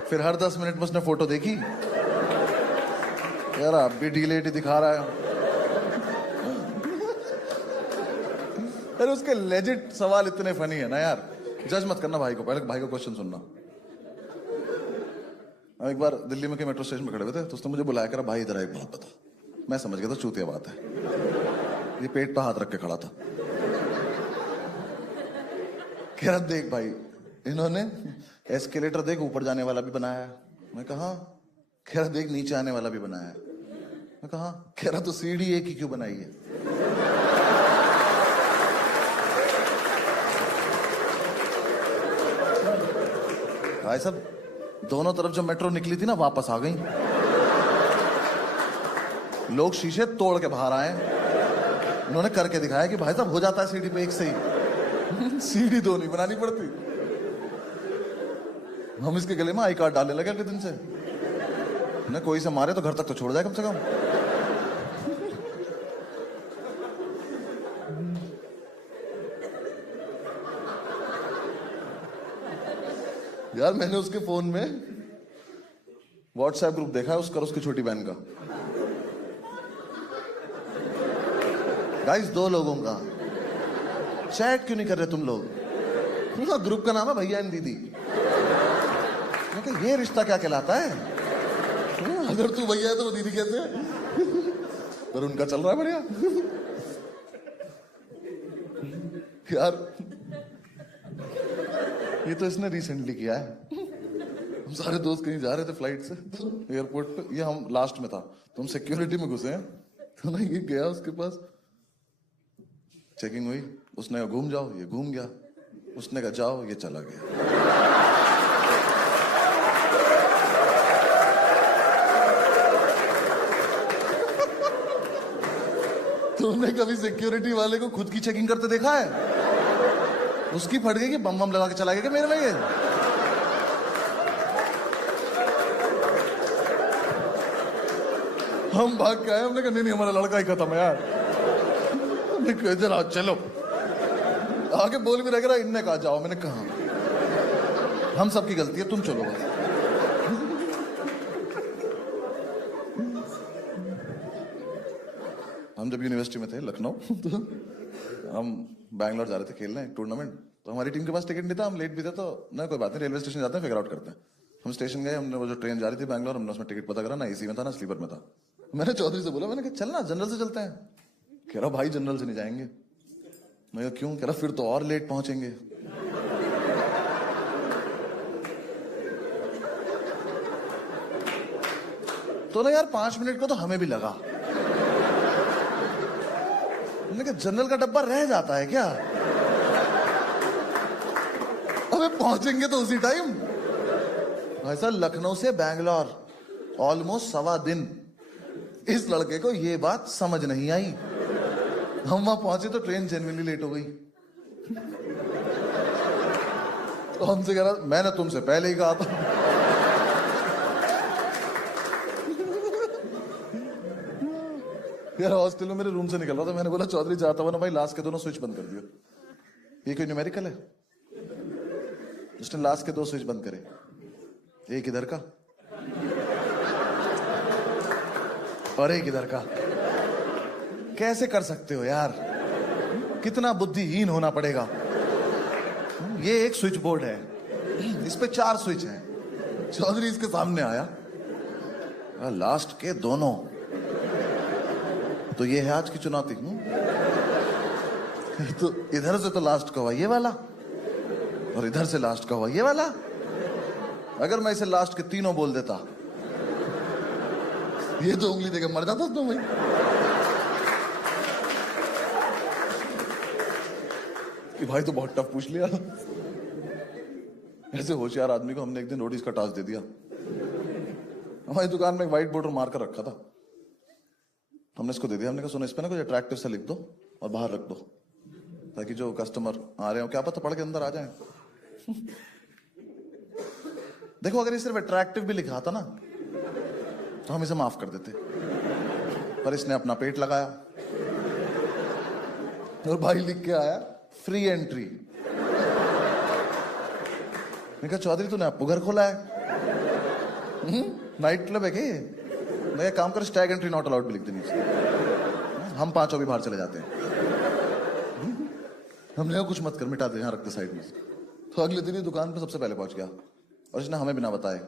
फिर हर 10 मिनट में उसने फोटो देखी, यार अब भी डिलेट ही दिखा रहा है। अरे उसके लेजिट सवाल इतने फनी है ना यार। जज मत करना भाई को, पहले भाई का क्वेश्चन सुनना। हम एक बार दिल्ली में के मेट्रो स्टेशन में खड़े हुए थे, तो उसने मुझे बुलाया कर, भाई इधर एक बात बता। मैं समझ गया था चूतिया बात है, ये पेट पे हाथ रख के खड़ा था। कह रहा देख भाई, इन्होंने एस्केलेटर देख ऊपर जाने वाला भी बनाया है। मैं कहा, कह रहा देख नीचे आने वाला भी बनाया है। मैं कहा, कह रहा तो सीढ़ी एक ही क्यों बनाई है? भाई साहब दोनों तरफ जब मेट्रो निकली थी ना, वापस आ गई। लोग शीशे तोड़ के बाहर आए, उन्होंने करके दिखाया कि भाई साहब हो जाता है सीढ़ी पे एक से ही। सीढ़ी दो नहीं बनानी पड़ती। हम इसके गले में आई कार्ड डालने लगे अगले दिन से। न कोई से मारे तो घर तक तो छोड़ जाए कम से कम। यार मैंने उसके फोन में व्हाट्सएप ग्रुप देखा है उसका, उसकी छोटी बहन का। गाइस 2 लोगों का चैट क्यों नहीं कर रहे तुम लोग? ग्रुप का नाम है भैया एंड दीदी। मैं कहा ये रिश्ता क्या कहलाता है? अगर तू भैया है तो वो दीदी कैसे है? पर उनका चल रहा है बढ़िया। यार ये तो इसने रिसेंटली किया है। हम सारे दोस्त कहीं जा रहे थे फ्लाइट से, तो एयरपोर्ट पे, ये हम लास्ट में था, तो हम सिक्योरिटी में घुसे हैं। तो ना ये गया उसके पास, चेकिंग हुई, उसने कहा घूम जाओ, ये घूम गया। उसने कहा जाओ, ये चला गया। तुमने कभी सिक्योरिटी वाले को खुद की चेकिंग करते देखा है? उसकी फट गई कि बम बम लगा के चला गया क्या मेरे में ये? हम भाग के आए, हमने कहा नहीं हमारा लड़का ही खत्म है यार। हमने कहा जरा चलो, आगे बोल भी रहा, इनने कहा जाओ। मैंने कहा हम सबकी गलती है, तुम चलो बस। हम जब यूनिवर्सिटी में थे लखनऊ, तो हम बैंगलोर जा रहे थे खेलने टूर्नामेंट। तो हमारी टीम के पास टिकट नहीं था, हम लेट भी थे, तो ना कोई बात नहीं, रेलवे स्टेशन जाते हैं फिगर आउट करते हैं। हम स्टेशन गए, हमने वो जो ट्रेन जा रही थी बैंगलोर, हमने उसमें टिकट पता करा, ना एसी में था ना स्लीपर में था। मैंने चौधरी से बोला, मैंने कहा चल ना जनरल से चलते हैं। कह रहा भाई जनरल से नहीं जाएंगे। मैं कहा क्यों? कह रहा फिर तो और लेट पहुंचेंगे। तो ना यार 5 मिनट को तो हमें भी लगा। मैंने कहा जनरल का डब्बा रह जाता है क्या? अबे पहुंचेंगे तो उसी टाइम। ऐसा लखनऊ से बैंगलोर ऑलमोस्ट 1.25 दिन। इस लड़के को ये बात समझ नहीं आई। हम वहां पहुंचे तो ट्रेन जेन्युइनली लेट हो गई। तो हमसे कह रहा मैंने तुमसे पहले ही कहा था। यार हॉस्टल में मेरे रूम से निकल रहा था, मैंने बोला चौधरी जाता हुआ ना भाई लास्ट के दोनों स्विच बंद कर दियो। ये कोई न्यूमेरिकल है? उसने लास्ट के 2 स्विच बंद करे, एक इधर का और एक इधर का। कैसे कर सकते हो यार? कितना बुद्धिहीन होना पड़ेगा। ये एक स्विच बोर्ड है, इस पे 4 स्विच हैं। चौधरी इसके सामने आया, लास्ट के दोनों। तो ये है आज की चुनौती। तो इधर से तो लास्ट का हुआ ये वाला, और इधर से लास्ट का हुआ ये वाला। अगर मैं इसे लास्ट के तीनों बोल देता, ये तो उंगली देकर मर जाता तो भाई। कि भाई तो बहुत टफ पूछ लिया। ऐसे होशियार आदमी को हमने एक दिन रोटीज का टास्क दे दिया। हमारी दुकान में एक व्हाइट बोर्ड मार्कर रखा था, हमने इसको दे दिया। हमने कहा सुनो इस पे ना कुछ अट्रैक्टिव सा लिख दो और बाहर रख दो, ताकि जो कस्टमर आ रहे हो क्या पता पढ़ के अंदर आ जाए। देखो अगर ये सिर्फ अट्रैक्टिव भी लिखा था ना, तो हम इसे माफ कर देते, पर इसने अपना पेट लगाया और भाई लिख के आया फ्री एंट्री। मैंने कहा चौधरी तूने आपको घर खोला है, नाइट क्लब है क्या? मैं काम कर स्टैग एंट्री नॉट अलाउड भी लिख देनी चाहिए, हम पांचों भी बाहर चले जाते हैं। हमने कहा कुछ मत कर, मिटा दे, यहाँ रखते साइड में। तो अगले दिन ही दुकान पे सबसे पहले पहुंच गया और इसने हमें बिना बताए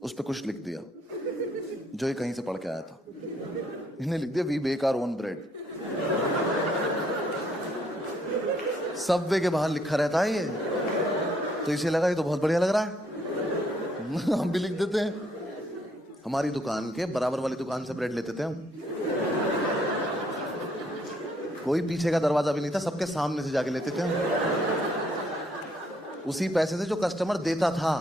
उस पर कुछ लिख दिया जो ये कहीं से पढ़ के आया था। इसने लिख दिया we bake our own bread. Subway के बाहर लिखा रहता है ये, तो इसे लगा ये तो बहुत बढ़िया लग रहा है, हम भी लिख देते हैं। हमारी दुकान के बराबर वाली दुकान से ब्रेड लेते थे हम, कोई पीछे का दरवाजा भी नहीं था, सबके सामने से जाके लेते थे हम, उसी पैसे से जो कस्टमर देता था।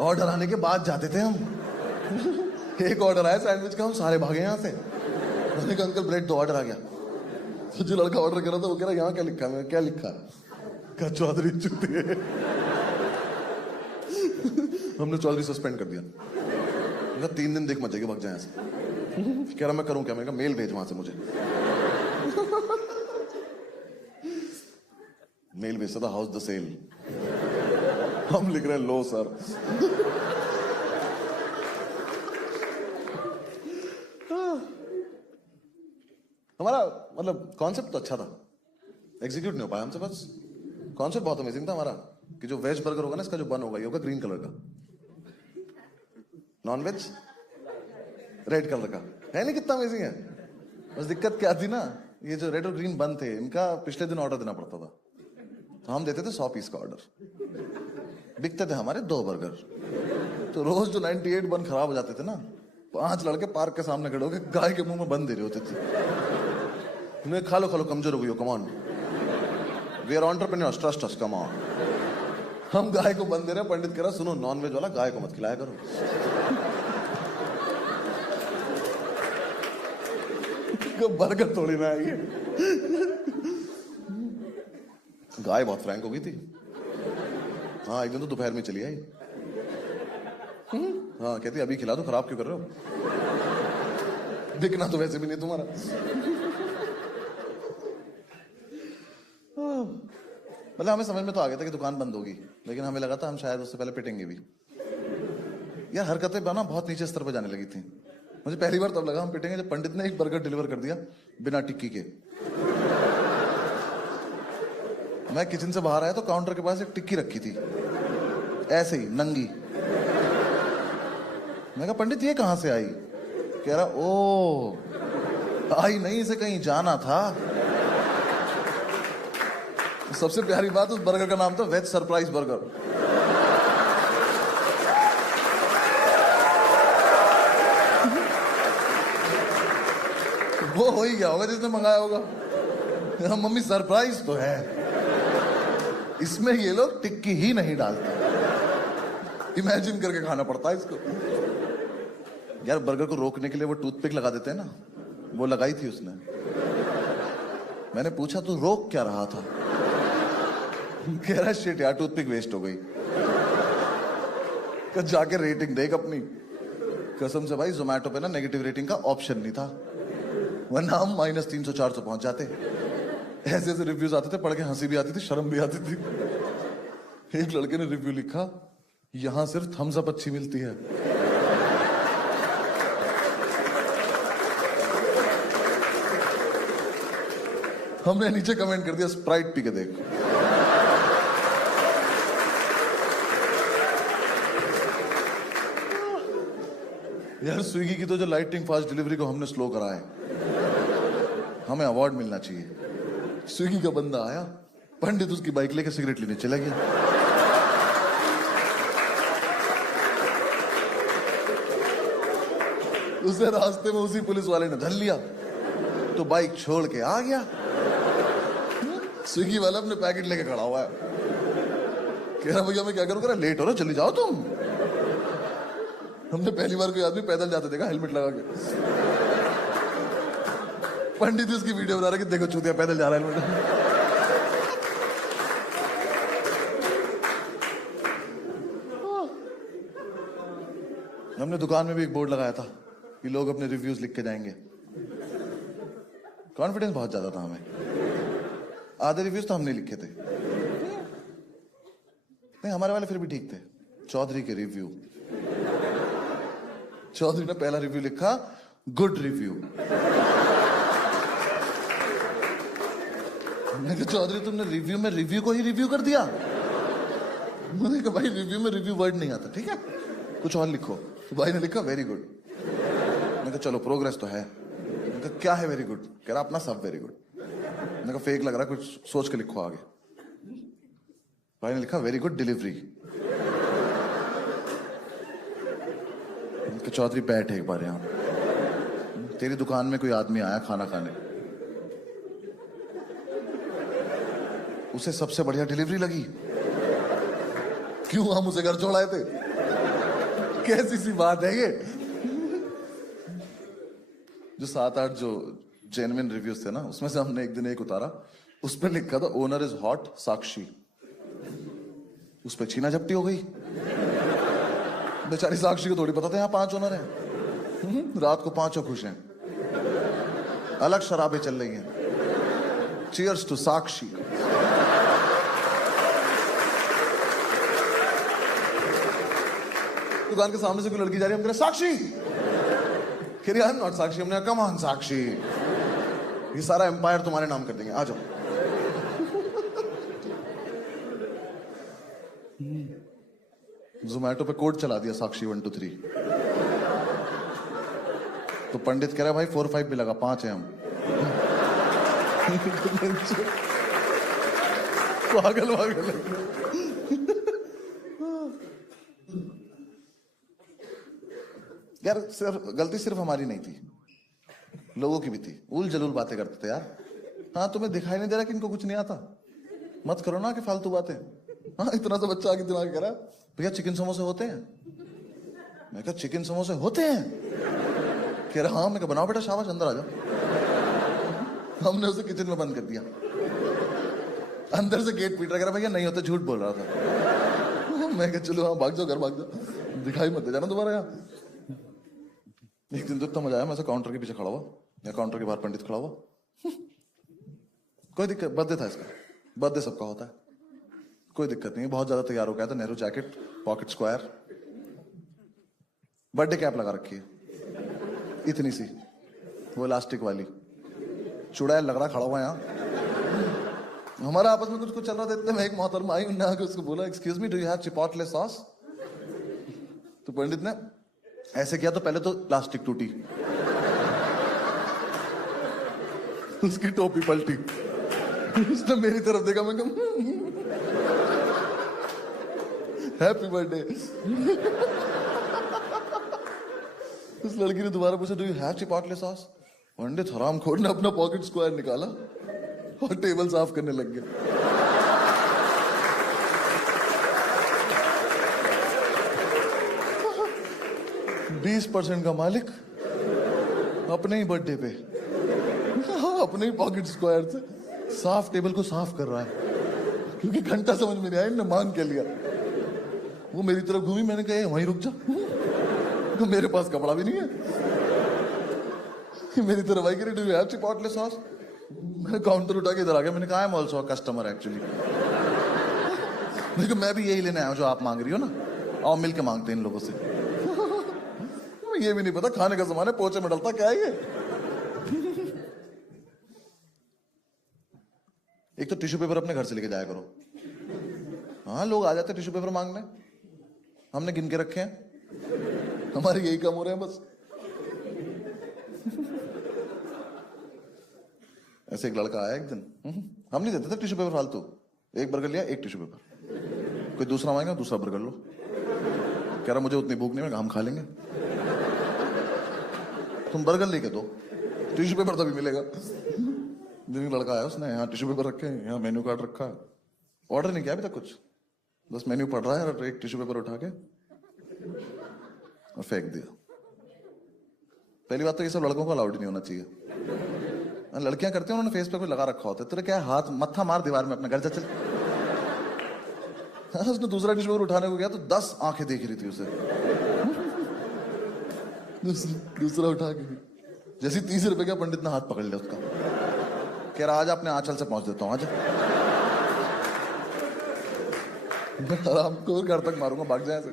ऑर्डर आने के बाद जाते थे हम। एक ऑर्डर आया सैंडविच का, हम सारे भागे यहाँ से। मैंने कहा अंकल ब्रेड, तो ऑर्डर आ गया। तो जो लड़का ऑर्डर कर रहा था वो कह रहा यहाँ क्या लिखा है? क्या लिखा है? कहा चौधरी चूतिए। हमने चौधरी सस्पेंड कर दिया। 3 दिन देख मत जाएगी, भाग जाए ऐसे। कह रहा मैं करूं क्या? मैंने कहा मेल भेज वहां से मुझे। मेल भेजता था हाउस द सेल, हम लिख रहे हैं लो सर। हमारा मतलब कॉन्सेप्ट तो अच्छा था, एग्जीक्यूट नहीं हो पाया हमसे। बस कॉन्सेप्ट बहुत अमेजिंग था हमारा कि जो वेज बर्गर होगा ना, इसका जो बन होगा ये होगा ग्रीन कलर का, नॉन वेज रेड कलर का। है नहीं कितना अमेजिंग है? बस दिक्कत क्या थी ना, ये जो रेड और ग्रीन बन थे इनका पिछले दिन ऑर्डर देना पड़ता था, तो हम देते थे 100 पीस का ऑर्डर, बिकते थे हमारे 2 बर्गर। तो रोज जो 98 बन खराब हो जाते थे ना, 5 लड़के पार्क के सामने खड़े होकर गाय के मुंह में बन दे रहे होते थे। उन्हें खा लो कमजोर हो गई हो, come on, we are entrepreneurs, trust us, come on. हम गाय को बन दे रहे हैं, पंडित कह रहा सुनो नॉन वेज वाला गाय को मत खिलाया करो। बर्गर थोड़ी ना है ये। गाय बहुत फ्रैंक हो गई थी। हाँ, एक दिन तो दोपहर में चली आई। हाँ, कहती अभी खिला दो, खराब क्यों कर रहे हो? दिखना तो वैसे भी नहीं तुम्हारा। मतलब हमें समझ में तो आ गया था कि दुकान बंद होगी, लेकिन हमें लगा था हम शायद उससे पहले पिटेंगे भी। यार हरकतें बना बहुत नीचे स्तर पर जाने लगी थी। मुझे पहली बार तब लगा हम पिटेंगे जब पंडित ने एक बर्गर डिलीवर कर दिया बिना टिक्की के। मैं किचन से बाहर आया तो काउंटर के पास एक टिक्की रखी थी, ऐसे ही नंगी। मैं कहा पंडित ये कहां से आई? कह रहा ओ आई नहीं, इसे कहीं जाना था। सबसे प्यारी बात, उस बर्गर का नाम था वेज सरप्राइज बर्गर। वो हो ही गया होगा जिसने मंगाया होगा। मम्मी सरप्राइज तो है, इसमें ये लोग टिक्की ही नहीं डालते। इमेजिन करके खाना पड़ता है इसको। यार बर्गर को रोकने के लिए वो टूथपिक लगा देते हैं ना, वो लगाई थी उसने। मैंने पूछा तू रोक क्या रहा था? कह रहा शिट यार टूथपिक वेस्ट हो गई। जाके रेटिंग देख अपनी। कसम से भाई जोमेटो पे ना नेगेटिव रेटिंग का ऑप्शन नहीं था, वरना हम -300 400 पहुंच जाते। ऐसे ऐसे रिव्यूज आते थे, पढ़ के हंसी भी आती थी, शर्म भी आती थी। एक लड़के ने रिव्यू लिखा, यहां सिर्फ थम्स अप अच्छी मिलती है। हमने नीचे कमेंट कर दिया स्प्राइट पी के देख। यार स्विगी की तो जो लाइटिंग फास्ट डिलीवरी को हमने स्लो करा है, हमें अवार्ड मिलना चाहिए। स्विगी का बंदा आया, पंडित उसकी बाइक लेके सिगरेट लेने चला गया। उसे रास्ते में उसी पुलिस वाले ने धर लिया, तो बाइक छोड़ के आ गया। स्विगी वाला अपने पैकेट लेके खड़ा हुआ है, कह रहा भैया मैं क्या करूं? कह रहा लेट हो रहा, चली जाओ तुम। हमने पहली बार कोई आदमी पैदल जाते देखा हेलमेट लगा के। पंडित उसकी वीडियो बना रहा कि देखो चूतिया पैदल जा रहा है हेलमेट। हमने दुकान में भी एक बोर्ड लगाया था कि लोग अपने रिव्यूज लिख के जाएंगे। कॉन्फिडेंस बहुत ज्यादा था हमें। आधे रिव्यूज तो हमने लिखे थे। नहीं, हमारे वाले फिर भी ठीक थे। चौधरी के रिव्यू, चौधरी ने पहला रिव्यू लिखा गुड रिव्यू। मैंने कहा चौधरी तुमने रिव्यू में रिव्यू को ही रिव्यू कर दिया। मैंने कहा भाई रिव्यू में रिव्यू वर्ड नहीं आता, ठीक है कुछ और लिखो। तो भाई ने लिखा वेरी गुड। मैंने कहा चलो प्रोग्रेस तो है। मैंने कहा क्या है वेरी गुड? कह रहा अपना सब वेरी गुड। मैंने कहा फेक लग रहा, कुछ सोच के लिखो आगे। भाई ने लिखा वेरी गुड डिलीवरी। चौधरी बैठ एक बार यहां, तेरी दुकान में कोई आदमी आया खाना खाने, उसे सबसे बढ़िया डिलीवरी लगी, क्यों हम उसे घर छोड़ाए थे? कैसी सी बात है ये? जो 7-8 जो जेन्युइन रिव्यूज थे ना, उसमें से हमने एक दिन एक उतारा, उस पर लिखा था ओनर इज हॉट साक्षी। उस पर छीना झपटी हो गई। बेचारी साक्षी को थोड़ी पता था यहाँ 5 ओनर हैं। रात को 5 खुश हैं, अलग शराबें चल रही हैं। चीयर्स टू साक्षी। दुकान के सामने से कोई लड़की जा रही है, हम कह रहे साक्षी। कह रही आई एम नॉट साक्षी। हमने कहा कम ऑन साक्षी, ये सारा एम्पायर तुम्हारे नाम कर देंगे, आ जाओ। जोमैटो पे कोड चला दिया साक्षी 1 2 3। तो पंडित कह रहा भाई 4 5 भी लगा, 5 है हम। पागल पागल। यार गलती सिर्फ हमारी नहीं थी, लोगों की भी थी। उल जलूल बातें करते थे यार। हाँ तुम्हें दिखाई नहीं दे रहा कि इनको कुछ नहीं आता? मत करो ना कि फालतू बातें। हाँ इतना सा बच्चा आगे दिमाग कह रहा भैया चिकन समोसे होते हैं। मैं कहा चिकन समोसे होते हैं? कह रहा हाँ। मैं कहा बनाओ बेटा, शाबाश अंदर आ जाओ। हमने उसे किचन में बंद कर दिया। अंदर से गेट पीट रहा, कह रहा भैया नहीं होता, झूठ बोल रहा था। मैं कहा चलो हाँ भाग जाओ, घर भाग जाओ, दिखाई मत दे जाना दोबारा यहाँ। एक दिन तो इतना मजा आया, मैं काउंटर के पीछे खड़ा हुआ या काउंटर के बाहर पंडित खड़ा हुआ। कोई दिक्कत, बर्थडे था इसका, बर्थडे सबका होता है, कोई दिक्कत नहीं। बहुत ज्यादा तैयार हो गया था, Nehru jacket, pocket square, birthday cap लगा रखी है इतनी सी, वो इलास्टिक वाली, चुड़ैल लग रहा खड़ा हुआ यहाँ। हमारा आपस में कुछ चल रहा था, इतने में एक मोहतरमा आई, उन्होंने आके उसको बोला excuse me do you have chipotle sauce? तो पंडित ने ऐसे किया तो पहले तो प्लास्टिक टूटी, उसकी टोपी पलटी, उसने मेरी तरफ देखा, मैं कहा हैप्पी बर्थडे। उस लड़की ने दोबारा पूछा do you have chipotle sauce? पंडित हरामखोर ने अपना पॉकेट स्क्वायर निकाला और टेबल साफ करने लग गया। %20 का मालिक अपने ही बर्थडे पे अपने ही पॉकेट स्क्वायर से साफ टेबल को साफ कर रहा है, क्योंकि घंटा समझ में नहीं आया, इन्होंने मांग के लिया। वो मेरी तरफ घूमी, मैंने कहा वहीं रुक जा, तो मेरे पास कपड़ा भी नहीं है। मेरी तरफ आई, do you have chipotle sauce? मैंने काउंटर उठा के इधर आ गया, मैंने कहा I am also a customer actually. मैं भी यही लेने आया हूं जो आप मांग रही हो ना, आओ मिल के मांगते हैं इन लोगों से। ये भी नहीं पता खाने का सामान है, पोचे में डलता क्या है ये। एक तो टिश्यू पेपर अपने घर से लेके जाया करो। हाँ लोग आ जाते टिश्यू पेपर मांगने, हमने गिन के रखे हैं, हमारे यही काम हो रहे हैं बस। ऐसे एक लड़का आया एक दिन, हम नहीं देते थे टिश्यू पेपर फालतू, एक बर्गर लिया, एक टिश्यू पेपर, कोई दूसरा मांगेगा दूसरा बर्गर लो। कह रहा मुझे उतनी भूख नहीं है, हम खा लेंगे, तुम बर्गर लेके दो, टिश्यू पेपर तभी मिलेगा। दिन लड़का आया, उसने यहाँ टिश्यू पेपर रखे हैं, यहाँ मेन्यू कार्ड रखा है, ऑर्डर नहीं किया अभी तक कुछ, बस मेन्यू पढ़ रहा है और एक टिश्यू पेपर उठा के और फेंक दिया। पहली बात तो ये सब लड़कों को अलाउड नहीं होना चाहिए, लड़कियां करती हैं, उन्होंने फेस पे कोई लगा रखा होता है, तेरे क्या हाथ मत्था मार दीवार में, अपना घर जा चल। उसने दूसरा टिश्यू पेपर उठाने को गया तो 10 आंखें देख रही थी उसे। दूसरा उठा के जैसे 30 रुपए का पंडित ने हाथ पकड़ लिया उसका, कह रहा आज अपने आंचल से पहुंच देता हूं आज। मैं आराम को घर तक मारूंगा, भाग जाए ऐसे।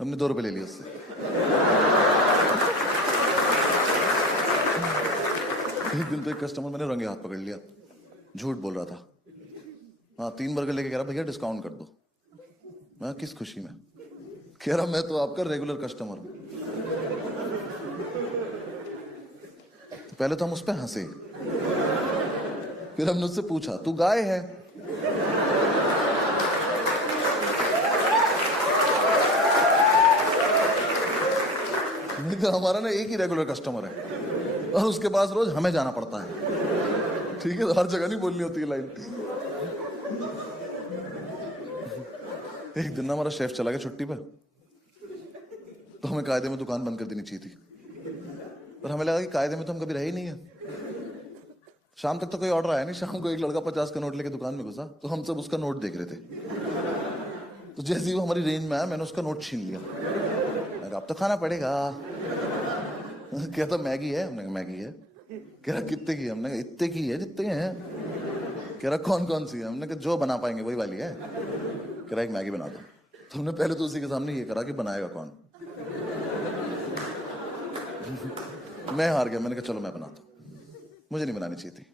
हमने 2 रुपए ले लिए उससे। एक दिन तो एक कस्टमर मैंने रंगे हाथ पकड़ लिया, झूठ बोल रहा था। हाँ 3 बर्गर लेके कह रहा भैया डिस्काउंट कर दो। मैं किस खुशी में, कह रहा मैं तो आपका रेगुलर कस्टमर हूं। तो पहले तो हम उस पर हंसे, फिर हमने उससे पूछा तू गाय है? तो हमारा ना एक ही रेगुलर कस्टमर है और उसके पास रोज हमें जाना पड़ता है। ठीक है, तो हर जगह नहीं बोलनी होती है लाइन। एक दिन ना हमारा शेफ चला गया छुट्टी पर, तो हमें कायदे में दुकान बंद कर देनी चाहिए थी, पर हमें लगा कि कायदे में तो हम कभी रहे ही नहीं है। शाम तक तो कोई ऑर्डर आया नहीं। शाम को एक लड़का 50 का नोट लेके दुकान में घुसा, तो हम सब उसका नोट देख रहे थे। तो जैसे ही वो हमारी रेंज में आया मैंने उसका नोट छीन लिया। मैं कहा अब तो खाना पड़ेगा। कहता मैगी है? हमने कहा मैगी है। कह रहा कितने की है? हमने कहा इतने की है जितने हैं। कह रहा कौन कौन सी है? हमने कहा जो बना पाएंगे वही वाली है। कह रहा एक मैगी बना दो। तो हमने पहले तो उसी के सामने ये करा कि बनाएगा कौन। मैं हार गया, मैंने कहा चलो मैं बनाता हूं। मुझे नहीं बनानी चाहिए थी।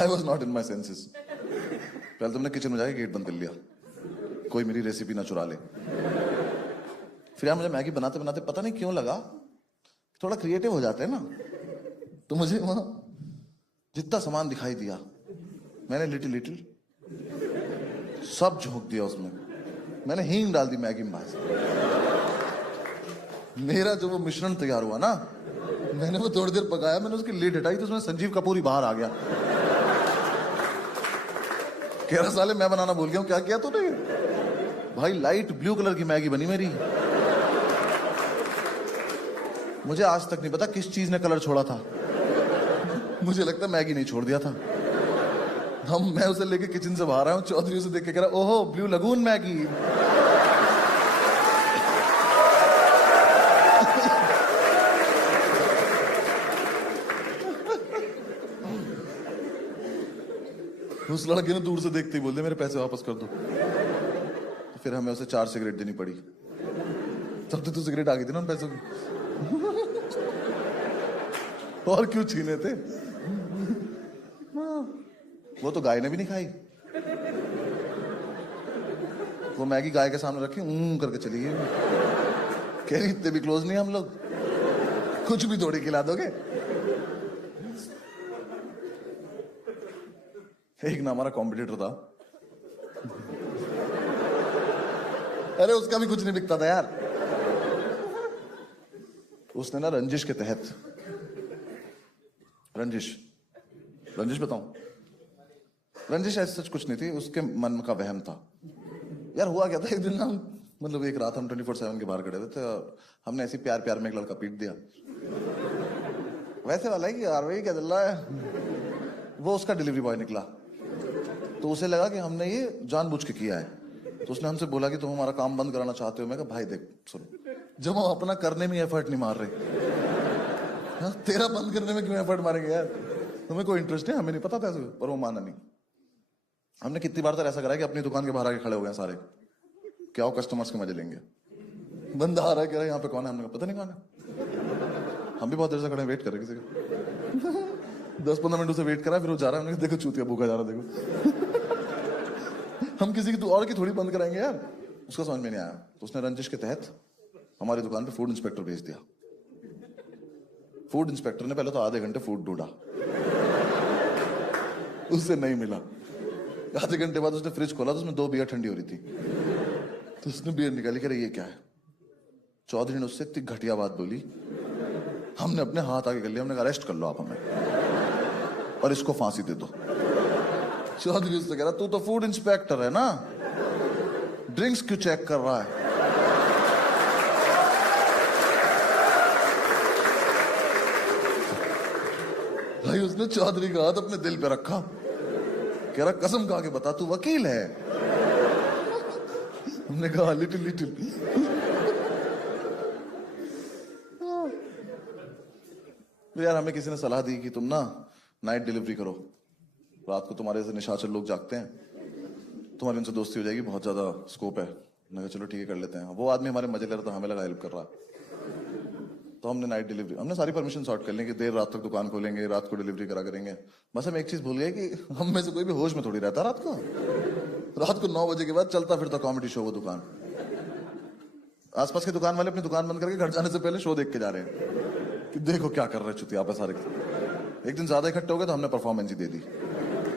I was not in my senses. पहले तो मैंने किचन में जाके गेट बंद कर लिया, कोई मेरी रेसिपी ना चुरा ले। फिर यार मुझे मैगी बनाते बनाते पता नहीं क्यों लगा थोड़ा क्रिएटिव हो जाते हैं ना, तो मुझे वहां जितना सामान दिखाई दिया मैंने लिटिल लिटिल सब झोंक दिया उसमें। मैंने हींग डाल दी मैगी में भाई। मेरा जो वो मिश्रण तैयार हुआ ना, मैंने वो थोड़ी देर पकाया, मैंने उसकी लीड हटाई तो उसमें संजीव कपूर ही बाहर आ गया। कह रहा साले मैं बनाना भूल गया हूं, क्या किया तूने? भाई लाइट ब्लू कलर की मैगी बनी मेरी। मुझे आज तक नहीं पता किस चीज ने कलर छोड़ा था। मुझे लगता मैगी नहीं छोड़ दिया था। मैं उसे लेके किचन से बाहर आया हूं, चौधरी उसे देख के कह रहा ओहो ब्लू लगून मैगी। उस लड़के ने दूर से देखते ही बोल दिया मेरे पैसे वापस कर दो। तो फिर हमें उसे 4 सिगरेट देनी पड़ी। तब तो सिगरेट आ गई थी ना उन पैसों की। और क्यों छीने थे? वो तो गाय ने भी नहीं खाई। वो मैगी गाय के सामने रखी करके चली गई। कह रही इतने भी क्लोज नहीं हम लोग, कुछ भी थोड़ी खिला दोगे। एक ना हमारा कॉम्पिटिटर था, अरे उसका भी कुछ नहीं बिकता था यार। उसने ना रंजिश के तहत, रंजिश बताऊं, रंजिश ऐसा सच कुछ नहीं थी, उसके मन का वहम था। यार हुआ क्या था, एक दिन ना मतलब एक रात हम 24/7 के बाहर खड़े हुए थे और हमने ऐसी प्यार प्यार में एक लड़का पीट दिया। वैसे वाला है कि यार भाई क्या चल रहा है। वो उसका डिलीवरी बॉय निकला, तो उसे लगा कि हमने ये जानबूझ के किया है। तो उसने हमसे बोला कि तुम हमारा काम बंद कराना चाहते हो। मैं कहा भाई देख सुनो, जब हम अपना करने में एफर्ट नहीं मार रहे, हाँ, तेरा बंद करने में क्यों एफर्ट मारेंगे यार। तुम्हें कोई इंटरेस्ट नहीं, हमें नहीं पता था ऐसे, पर वो माना नहीं। हमने कितनी बार तो ऐसा करा कि अपनी दुकान के बाहर आके खड़े हो गए सारे, क्या हो कस्टमर्स के मजे लेंगे। बंदा आ रहा है, कह रहा है यहाँ पे कौन है, हमने कहा पता नहीं कौन है। हम भी बहुत देर से खड़े वेट कर रहे किसी का। 10-15 मिनट से वेट करा, फिर वो जा रहा है, देखो चूतिया भूखा जा रहा देखो। हम किसी की और की थोड़ी बंद कराएंगे यार। उसका समझ में नहीं आया, तो उसने रंजिश के तहत हमारी दुकान पे फूड इंस्पेक्टर भेज दिया। फूड इंस्पेक्टर ने पहले तो आधे घंटे फूड ढूंढा, उससे नहीं मिला। आधे घंटे बाद उसने फ्रिज खोला तो उसमें 2 बियर ठंडी हो रही थी, तो उसने बियर निकाली, कह रही ये क्या है। चौधरी ने उससे इतनी घटिया बात बोली, हमने अपने हाथ आगे कर लिया। हमने कहा अरेस्ट कर लो आप हमें और इसको फांसी दे दो। चौधरी उससे कह रहा तू तो फूड इंस्पेक्टर है ना, ड्रिंक्स क्यों चेक कर रहा है। भाई उसने चौधरी का हाथ अपने दिल पे रखा, कह रहा कसम खा के बता तू वकील है। हमने कहा लिटिल लिटिल। तो यार हमें किसी ने सलाह दी कि तुम ना नाइट डिलीवरी करो, रात को तुम्हारे जैसे निशाचर लोग जागते हैं, तुम्हारी उनसे दोस्ती हो जाएगी, बहुत ज्यादा स्कोप है। मैंने कहा चलो ठीक है कर लेते हैं। वो आदमी हमारे मजे ले रहा था, हमें लगा हेल्प कर रहा। तो हमने नाइट डिलीवरी, हमने सारी परमिशन सॉर्ट कर ली कि देर रात तक दुकान खोलेंगे, रात को डिलीवरी करा करेंगे। बस हम एक चीज भूल गए कि हम में से कोई भी होश में थोड़ी रहता रात को। रात को 9 बजे के बाद चलता फिरता कॉमेडी शो वो दुकान। आसपास के दुकान वाले अपनी दुकान बंद करके घर जाने से पहले शो देख के जा रहे हैं कि देखो क्या कर रहे हैं चुतिया पे सारे। एक दिन ज्यादा इकट्ठे हो गए तो हमने परफॉर्मेंस ही दे दी,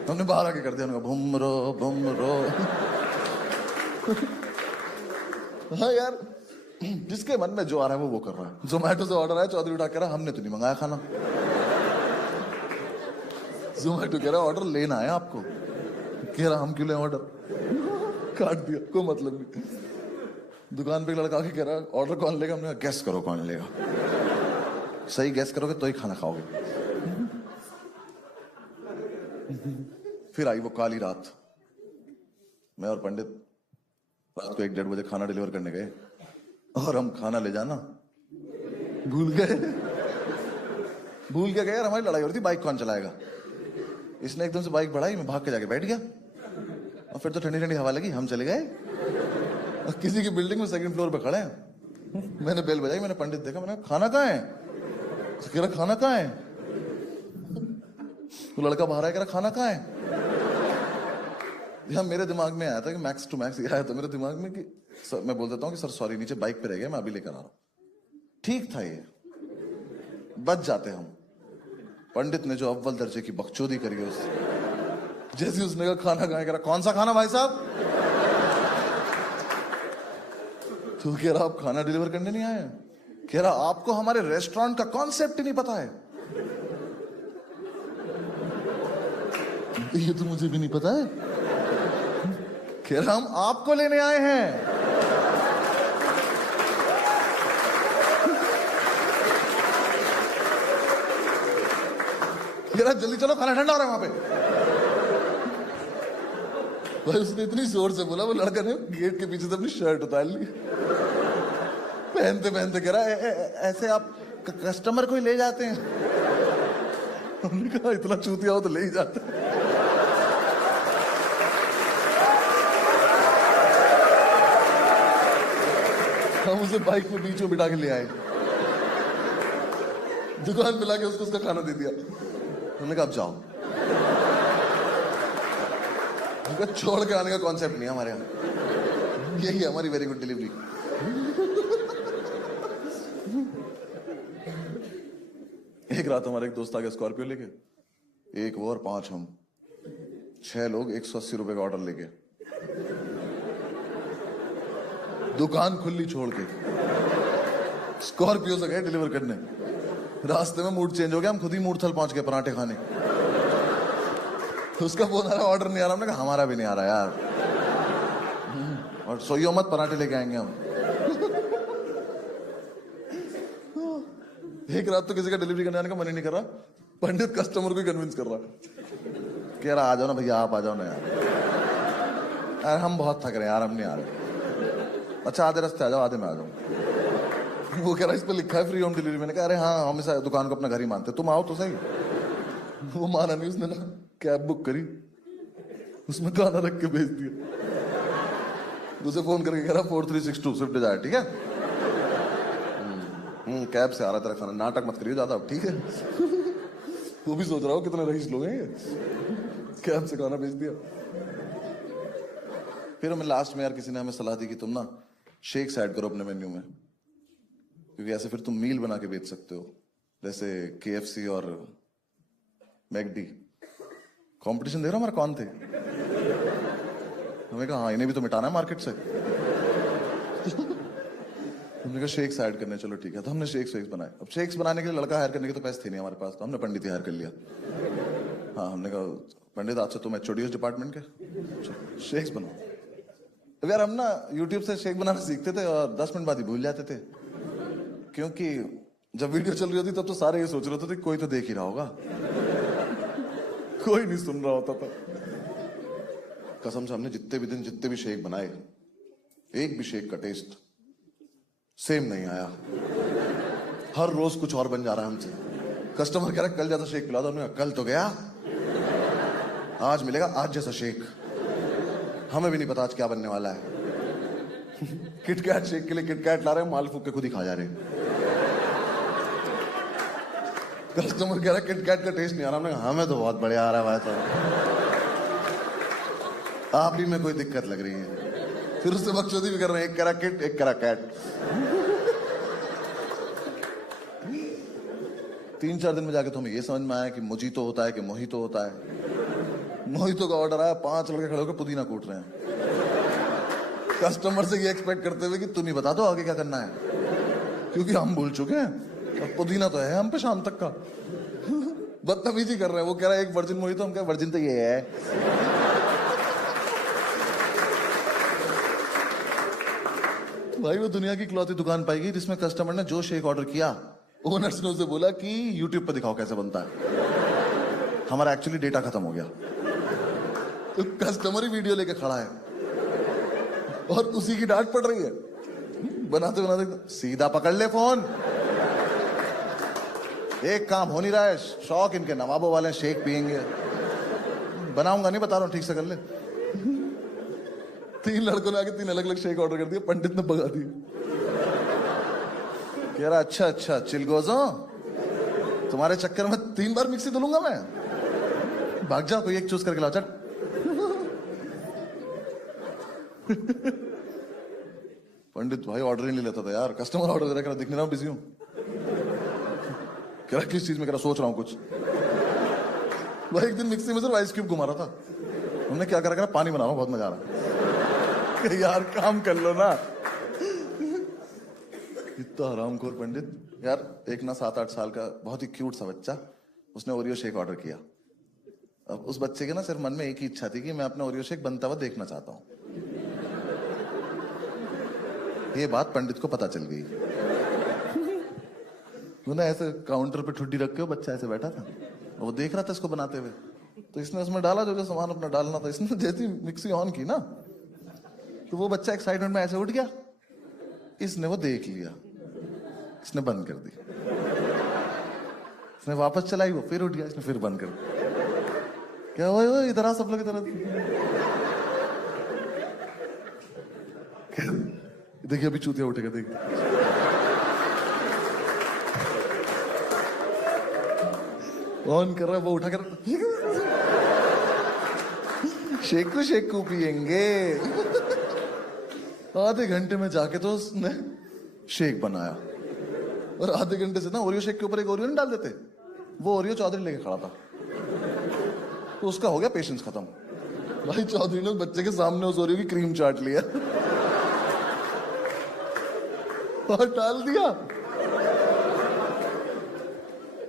हमने बाहर आके कर दिया, भुमरो भुमरो। हाँ यार, जिसके मन में जो आ रहा है वो कर रहा है। जोमैटो से ऑर्डर आया, चौधरी उठा कह रहा हमने तो नहीं मंगाया खाना। जोमैटो कह रहा ऑर्डर लेना है आपको, कह रहा हम क्यों लें ऑर्डर, काट दिया, कोई मतलब नहीं। दुकान पे एक लड़का के कह रहा ऑर्डर कौन लेगा, हमने कहा गैस करो कौन लेगा, सही गैस करोगे तो ही खाना खाओगे। फिर आई वो काली रात, मैं और पंडित रात को 1-1:30 बजे खाना डिलीवर करने गए और हम खाना ले जाना भूल गए। भूल के गए यार, हमारी लड़ाई हो रही थी बाइक कौन चलाएगा। इसने एकदम से बाइक बढ़ाई, मैं भाग के जाके बैठ गया और फिर तो ठंडी ठंडी हवा लगी, हम चले गए और किसी की बिल्डिंग में 2nd फ्लोर पे खड़े हैं। मैंने बेल बजाई, मैंने पंडित देखा, मैंने खाना कहाँ है, तो कह रहा खाना कहाँ है। तो लड़का बाहर आया, कह रहा खाना कहाँ है। यार मेरे दिमाग में आया था कि मैक्स टू मैक्स, आया था मेरे दिमाग में कि सर, मैं बोल देता हूँ कि सर सॉरी नीचे बाइक पे रह गया, मैं अभी लेकर आ रहा हूँ। ठीक था, ये बच जाते हम। पंडित ने जो अव्वल दर्जे की बकचोदी करी है उससे, जैसे उसने कहा खाना कहाँ है, कह रहा कौन सा खाना भाई साहब। तो कह रहा आप खाना डिलीवर करने नहीं आए, कह रहा आपको हमारे रेस्टोरेंट का कॉन्सेप्ट ही नहीं पता है। ये तो मुझे भी नहीं पता है, कह रहा हम आपको लेने आए हैं। कह रहा जल्दी चलो खाना ठंडा हो रहा है वहां पे। भाई उसने इतनी जोर से बोला, वो लड़का ने गेट के पीछे से अपनी शर्ट उतार ली, पहनते पहनते कह रहा ऐसे आप कस्टमर को ही ले जाते हैं। हमने कहा इतना चूतिया हो तो ले ही जाते हैं। हम उसे बाइक में बीच में बिठा के ले आए, दुकान पे लाके उसको उसका खाना दे दिया। हमने कहा अब जाओ, छोड़ के आने का कॉन्सेप्ट नहीं हमारे यहाँ, यही हमारी वेरी गुड डिलीवरी। एक रात हमारे एक दोस्त आ गया स्कॉर्पियो लेके, एक वो और 5 हम, 6 लोग 180 रुपए का ऑर्डर लेके, दुकान खुली छोड़ के स्कॉर्पियो से गए डिलीवर करने। रास्ते में मूड चेंज हो गया, हम खुद ही मूर्थल पहुंच गए पराठे खाने। उसका फोन आ रहा ऑर्डर नहीं आ रहा, हमने कहा हमारा भी नहीं आ रहा यार, और सोइयो मत पराठे लेके आएंगे हम। एक रात तो किसी का डिलीवरी करने आने का मन ही नहीं कर रहा, पंडित कस्टमर को कन्विंस कर रहा, कह रहा आ जाओ ना भैया, आप आ जाओ ना यार हम बहुत थक रहे हैं यार, हम नहीं आ रहे। अच्छा आधे रास्ते आ जाओ, आधे में आ जाओ। वो कह रहा इस पर लिखा है फ्री होम डिलीवरी। मैंने कहा अरे हाँ, हम इस दुकान को अपना घर ही मानते, तुम आओ तो सही। वो माना नहीं, उसने ना कैब बुक करी, उसमें खाना रख के भेज दिया। उसे फोन करके कह रहा 4362 स्विफ्ट डिजायर, ठीक है। कैब से आ रहा तेरा खाना, नाटक मत करिए ज्यादा, ठीक है। वो भी सोच रहा हो कितने रईस लोग हैं, कैब से खाना भेज दिया। फिर हमें लास्ट में यार किसी ने हमें सलाह दी कि तुम ना शेक्स ऐड करो अपने मेन्यू में, क्योंकि ऐसे फिर तुम मील बना के बेच सकते हो, जैसे KFC और मैकडी। कंपटीशन देख रहा हमारा कौन थे। हमें कहा हाँ इन्हें भी तो मिटाना है मार्केट से। हमने कहा शेक्स ऐड करने, चलो ठीक है। तो हमने शेक्स बनाए। अब शेक्स बनाने के लिए लड़का हायर करने के तो पैसे थे नहीं हमारे पास, तो हमने पंडित ही हायर कर लिया। हाँ हमने कहा पंडित आज से तुम HOD डिपार्टमेंट के, शेक्स बनाओ। अब यार हम ना यूट्यूब से शेक बनाना सीखते थे और 10 मिनट बाद ही भूल जाते थे, क्योंकि जब वीडियो चल रही होती तब तो सारे ये सोच रहे होते थे कोई तो देख ही रहा होगा, कोई नहीं सुन रहा होता था। कसम से हमने जितने भी दिन जितने भी शेक बनाए, एक भी शेक का टेस्ट सेम नहीं आया। हर रोज कुछ और बन जा रहा है हमसे। कस्टमर कह रहा कल जैसा शेक पिला दो। हमने कहा, कल तो गया, आज मिलेगा आज जैसा शेक। हमें भी नहीं पता आज क्या बनने वाला है। किटकैट शेक के लिए किटकैट ला रहे हैं, माल फूक के खुद ही खा जा रहे हैं। कस्टमर कह रहा किटकैट का टेस्ट नहीं आ रहा। हमने कहा, हमें तो बहुत बढ़िया आ रहा है भाई साहब, आप ही में कोई दिक्कत लग रही है। फिर उससे बकचोदी भी कर रहे हैं, एक कह रहा किट, एक कह रहा कैट। 3-4 दिन में जाके तो हमें ये समझ में आया कि मोजीतो होता है कि मोहितो होता है। मोहितो का ऑर्डर आया, 5 लड़के खड़े होकर पुदीना कूट रहे हैं, कस्टमर से ये एक्सपेक्ट करते हुए कि तुम ही बता दो आगे क्या करना है, क्योंकि हम भूल चुके हैं। अब पुदीना तो है हम पे शाम तक का। बदतमीजी कर रहे हैं। वो कह रहा है एक वर्जिन मोहितो, हम कह वर्जिन तो ये है। भाई वो दुनिया की इकलौती दुकान पाएगी जिसमें कस्टमर ने जो शेक ऑर्डर किया, ओनर्स ने उसे बोला कि यूट्यूब पे दिखाओ कैसे बनता है। हमारा एक्चुअली डेटा खत्म हो गया, तो कस्टमर ही वीडियो लेके खड़ा है और उसी की डांट पड़ रही है। बनाते बनाते सीधा पकड़ ले फोन, एक काम हो नहीं रहा है। शौक इनके नवाबों वाले, शेक पियेंगे। बनाऊंगा नहीं, बता रहा हूं, ठीक से कर ले। 3 लड़कों ने आके 3 अलग अलग शेक ऑर्डर कर दिए, पंडित ने भगा दिए। कह रहा अच्छा अच्छा चिलगोजो, तुम्हारे चक्कर में 3 बार मिक्सी धुलूंगा मैं, भाग जाओ, कोई एक चूज करके लाओ, चट। पंडित भाई ऑर्डर ही नहीं लेता था यार, कस्टमर ऑर्डर दे रहा, दिख नहीं रहा, बिजी हूं। कह रहा किस चीज में, कह रहा सोच रहा हूं कुछ। भाई एक दिन मिक्सी में सिर्फ आइस क्यूब घुमा रहा था, हमने क्या करा, पानी बना रहा हूं, बहुत मजा आ रहा है। यार काम कर लो ना। इतना हरामखोर पंडित। यार एक ना 7-8 साल का बहुत ही क्यूट सा बच्चा, उसने ओरियो शेक ऑर्डर किया। अब उस बच्चे के ना सिर्फ मन में एक ही इच्छा थी कि मैं अपना ओरियो शेक बनता हुआ देखना चाहता हूं। ये बात पंडित को पता चल गई। वो ना ऐसे काउंटर पे ठुड्डी रख के बच्चा ऐसे बैठा था, वो देख रहा था इसको बनाते हुए। तो इसने उसमें डाला जो जो सामान अपना डालना था। इसने जैसी मिक्सी ऑन की ना, तो वो बच्चा एक्साइटमेंट में ऐसे उठ गया। इसने वो देख लिया, इसने बंद कर दी। इसने वापस चलाई, वो फिर उठ गया, इसने फिर बंद कर दी। क्या हुआ, इधर आ सब लोग इधर। देखिए अभी चूतिया उठेगा, देखिए। ऑन कर रहा है, वो उठा कर शेकू पियेंगे। आधे घंटे में जाके तो उसने शेक बनाया, और आधे घंटे से ना ओरियो शेक के ऊपर एक ओरियो नहीं डाल देते, वो ओरियो चौधरी लेके खड़ा था। तो उसका हो गया पेशेंस खत्म। भाई चौधरी ने बच्चे के सामने उस ओरियो की क्रीम चाट लिया और डाल दिया।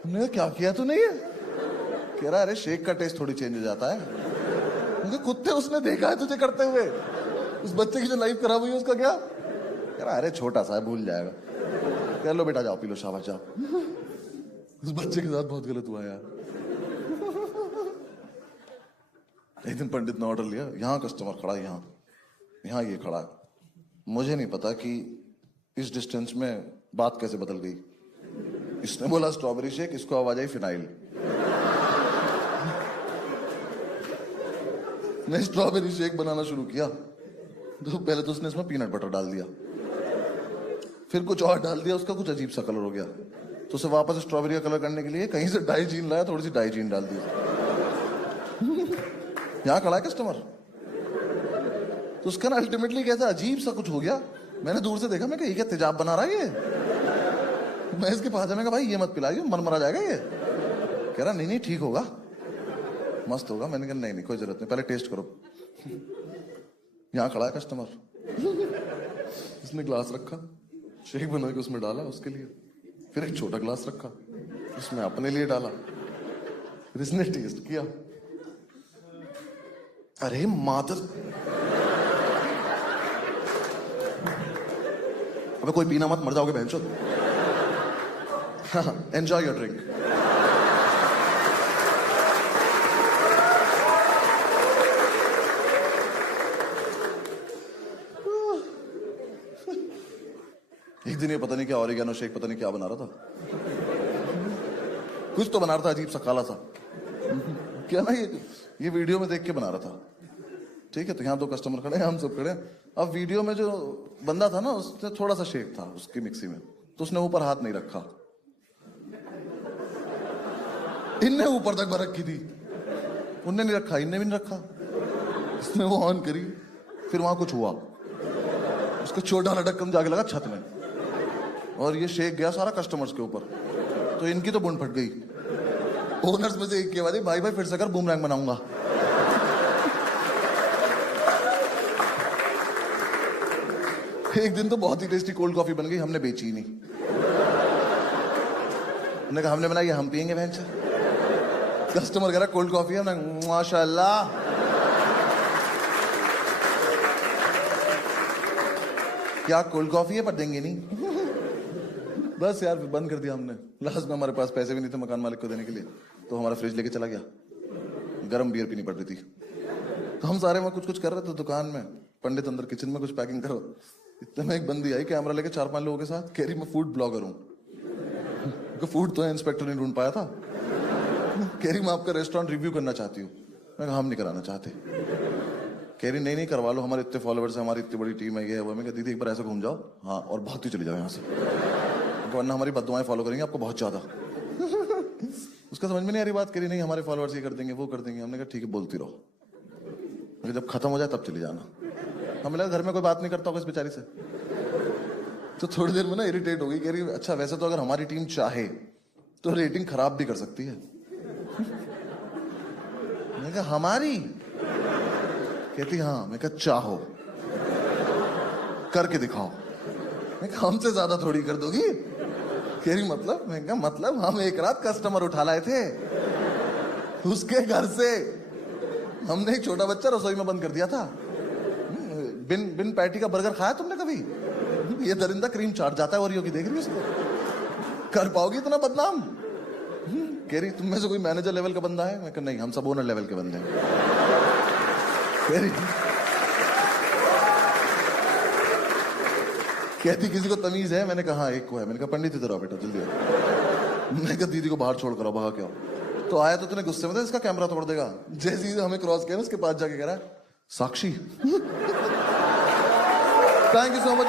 हमने कहा क्या किया तूने ये? कह रहा अरे शेक का टेस्ट थोड़ी चेंज हो जाता है। उनके कुत्ते, उसने देखा है तुझे करते हुए। उस बच्चे की जो लाइफ खराब हुई उसका क्या? कह रहा अरे छोटा सा है, भूल जाएगा। कह लो बेटा जाओ पी लो, शाबाश जाओ। उस बच्चे के साथ बहुत गलत हुआ यार। एक दिन पंडित ने ऑर्डर लिया, यहां कस्टमर खड़ा है, यहां ये खड़ा है। मुझे नहीं पता कि इस डिस्टेंस में बात कैसे बदल गई। इसने बोला स्ट्रॉबेरी शेक, इसको आवाज आई फिनाइल। ने स्ट्रॉबेरी शेक बनाना शुरू किया, तो पहले तो उसने इसमें पीनट बटर डाल दिया, फिर कुछ और डाल दिया, उसका कुछ अजीब सा कलर हो गया। तो उसे वापस स्ट्रॉबेरी का कलर करने के लिए कहीं से डाइजीन लाया, थोड़ी सी डाइजीन डाल दी। यहां खड़ा है कस्टमर, तो उसका ना अल्टीमेटली कैसा अजीब सा कुछ हो गया। मैंने दूर से देखा, मैं क्या तेजाब बना रहा है ये। मैं इसके पास मैं कहा भाई ये मत पिलाइए, मरा जाएगा ये। कह रहा नहीं ठीक होगा, मस्त होगा। मैंने कहा नहीं कोई जरूरत नहीं, पहले टेस्ट करो। यहां खड़ा है कस्टमर, इसने ग्लास रखा, शेक बना के उसमें डाला उसके लिए, फिर एक छोटा ग्लास रखा, उसमें अपने लिए डाला, फिर इसने टेस्ट किया। अरे मादर, अबे कोई पीना मत, मर जाओगे बहनचोद। Enjoy your drink. एक दिन ये पता नहीं क्या ऑरिगेनो शेक पता नहीं क्या बना रहा था, कुछ तो बना रहा था अजीब सा काला सा। क्या ना ये वीडियो में देख के बना रहा था। ठीक है, तो यहाँ 2 कस्टमर खड़े हैं, हम सब खड़े हैं। अब वीडियो में जो बंदा था ना, उसने थोड़ा सा शेक था उसकी मिक्सी में, तो उसने ऊपर हाथ नहीं रखा। इनने ऊपर तक भर रखी थी, उनने नहीं रखा, इनने भी नहीं रखा। इसने वो ऑन करी, फिर वहां कुछ हुआ, उसका छोटा वाला ढक्कन जाके लगा छत में, और ये शेक गया सारा कस्टमर्स के ऊपर। तो इनकी तो बुंड फट गई। ओनर्स में से एक के बाद, भाई भाई फिर से कर, बूमरैंग बनाऊंगा। एक दिन तो बहुत ही टेस्टी कोल्ड कॉफी बन गई, हमने बेची ही नहीं। हमने कहा हमने बनाई, हम पियेंगे भैंस। कस्टमर कह रहा कोल्ड कॉफी है, हमने माशाल्लाह। क्या कोल्ड कॉफी है, पर देंगे नहीं। बस यार, बंद कर दिया हमने। लास्ट में हमारे पास पैसे भी नहीं थे मकान मालिक को देने के लिए, तो हमारा फ्रिज लेके चला गया। गर्म बियर पीनी पड़ रही थी, तो हम सारे में कुछ कुछ कर रहे थे दुकान में। पंडित अंदर किचन में कुछ पैकिंग करो। इतने में एक बंदी आई कैमरा लेके 4-5 लोगों के साथ, कह रही मैं फूड ब्लॉगर हूँ। फूड तो इंस्पेक्टर नहीं ढूंढ पाया था। कह रही मैं आपका रेस्टोरेंट रिव्यू करना चाहती हूँ। मैं कहा हम नहीं कराना चाहते। कह रही नहीं करवा लो, हमारे इतने फॉलोवर्स हैं, हमारी इतनी बड़ी टीम है, ये है वो। मैं कहा दीदी एक बार ऐसे घूम जाओ, हाँ, और भागती चली जाओ यहाँ से, वरना हमारी बददुआएं फॉलो करेंगे आपको बहुत ज्यादा। उसका समझ में नहीं आ रही बात। करी नहीं हमारे फॉलोवर्स ये कर देंगे, वो कर देंगे। हमने कहा ठीक है, बोलती रहो, जब खत्म हो जाए तब चली जाना। हमें लगा घर में कोई बात नहीं करता होगा इस बेचारी से। तो थोड़ी देर में ना इरिटेट हो गई। कह रही अच्छा वैसे तो अगर हमारी टीम चाहे तो रेटिंग खराब भी कर सकती है। मैंने कहा हमारी? कहती हाँ। मैं कहा चाहो करके दिखाओ। मैं कहा हमसे ज्यादा थोड़ी कर दोगी। कह रही मतलब? मैं कहा मतलब हम एक रात कस्टमर उठा लाए थे उसके घर से। हमने एक छोटा बच्चा रसोई में बंद कर दिया था। बिन पैटी का बर्गर खाया तुमने कभी? ये दरिंदा क्रीम चाट जाता है ओरियो की, देख रही है उसको। कर पाओगी इतना बदनाम? कह रही तुम में से कोई मैनेजर लेवल का बंदा है? मैं कहा नहीं, हम सब ओनर लेवल के बंदे हैं। कहती किसी को तमीज है? मैंने कहा एक को है। मैंने कहा पंडित इधर आओ बेटा जल्दी आओ। मैंने कहा दीदी को बाहर छोड़ कर आओ, भागा क्या। तो आया तो तूने गुस्से में था इसका कैमरा तोड़ देगा। जैसे ही हमें क्रॉस किया उसके पास जाके कह रहा है Sakshi. Thank you so much.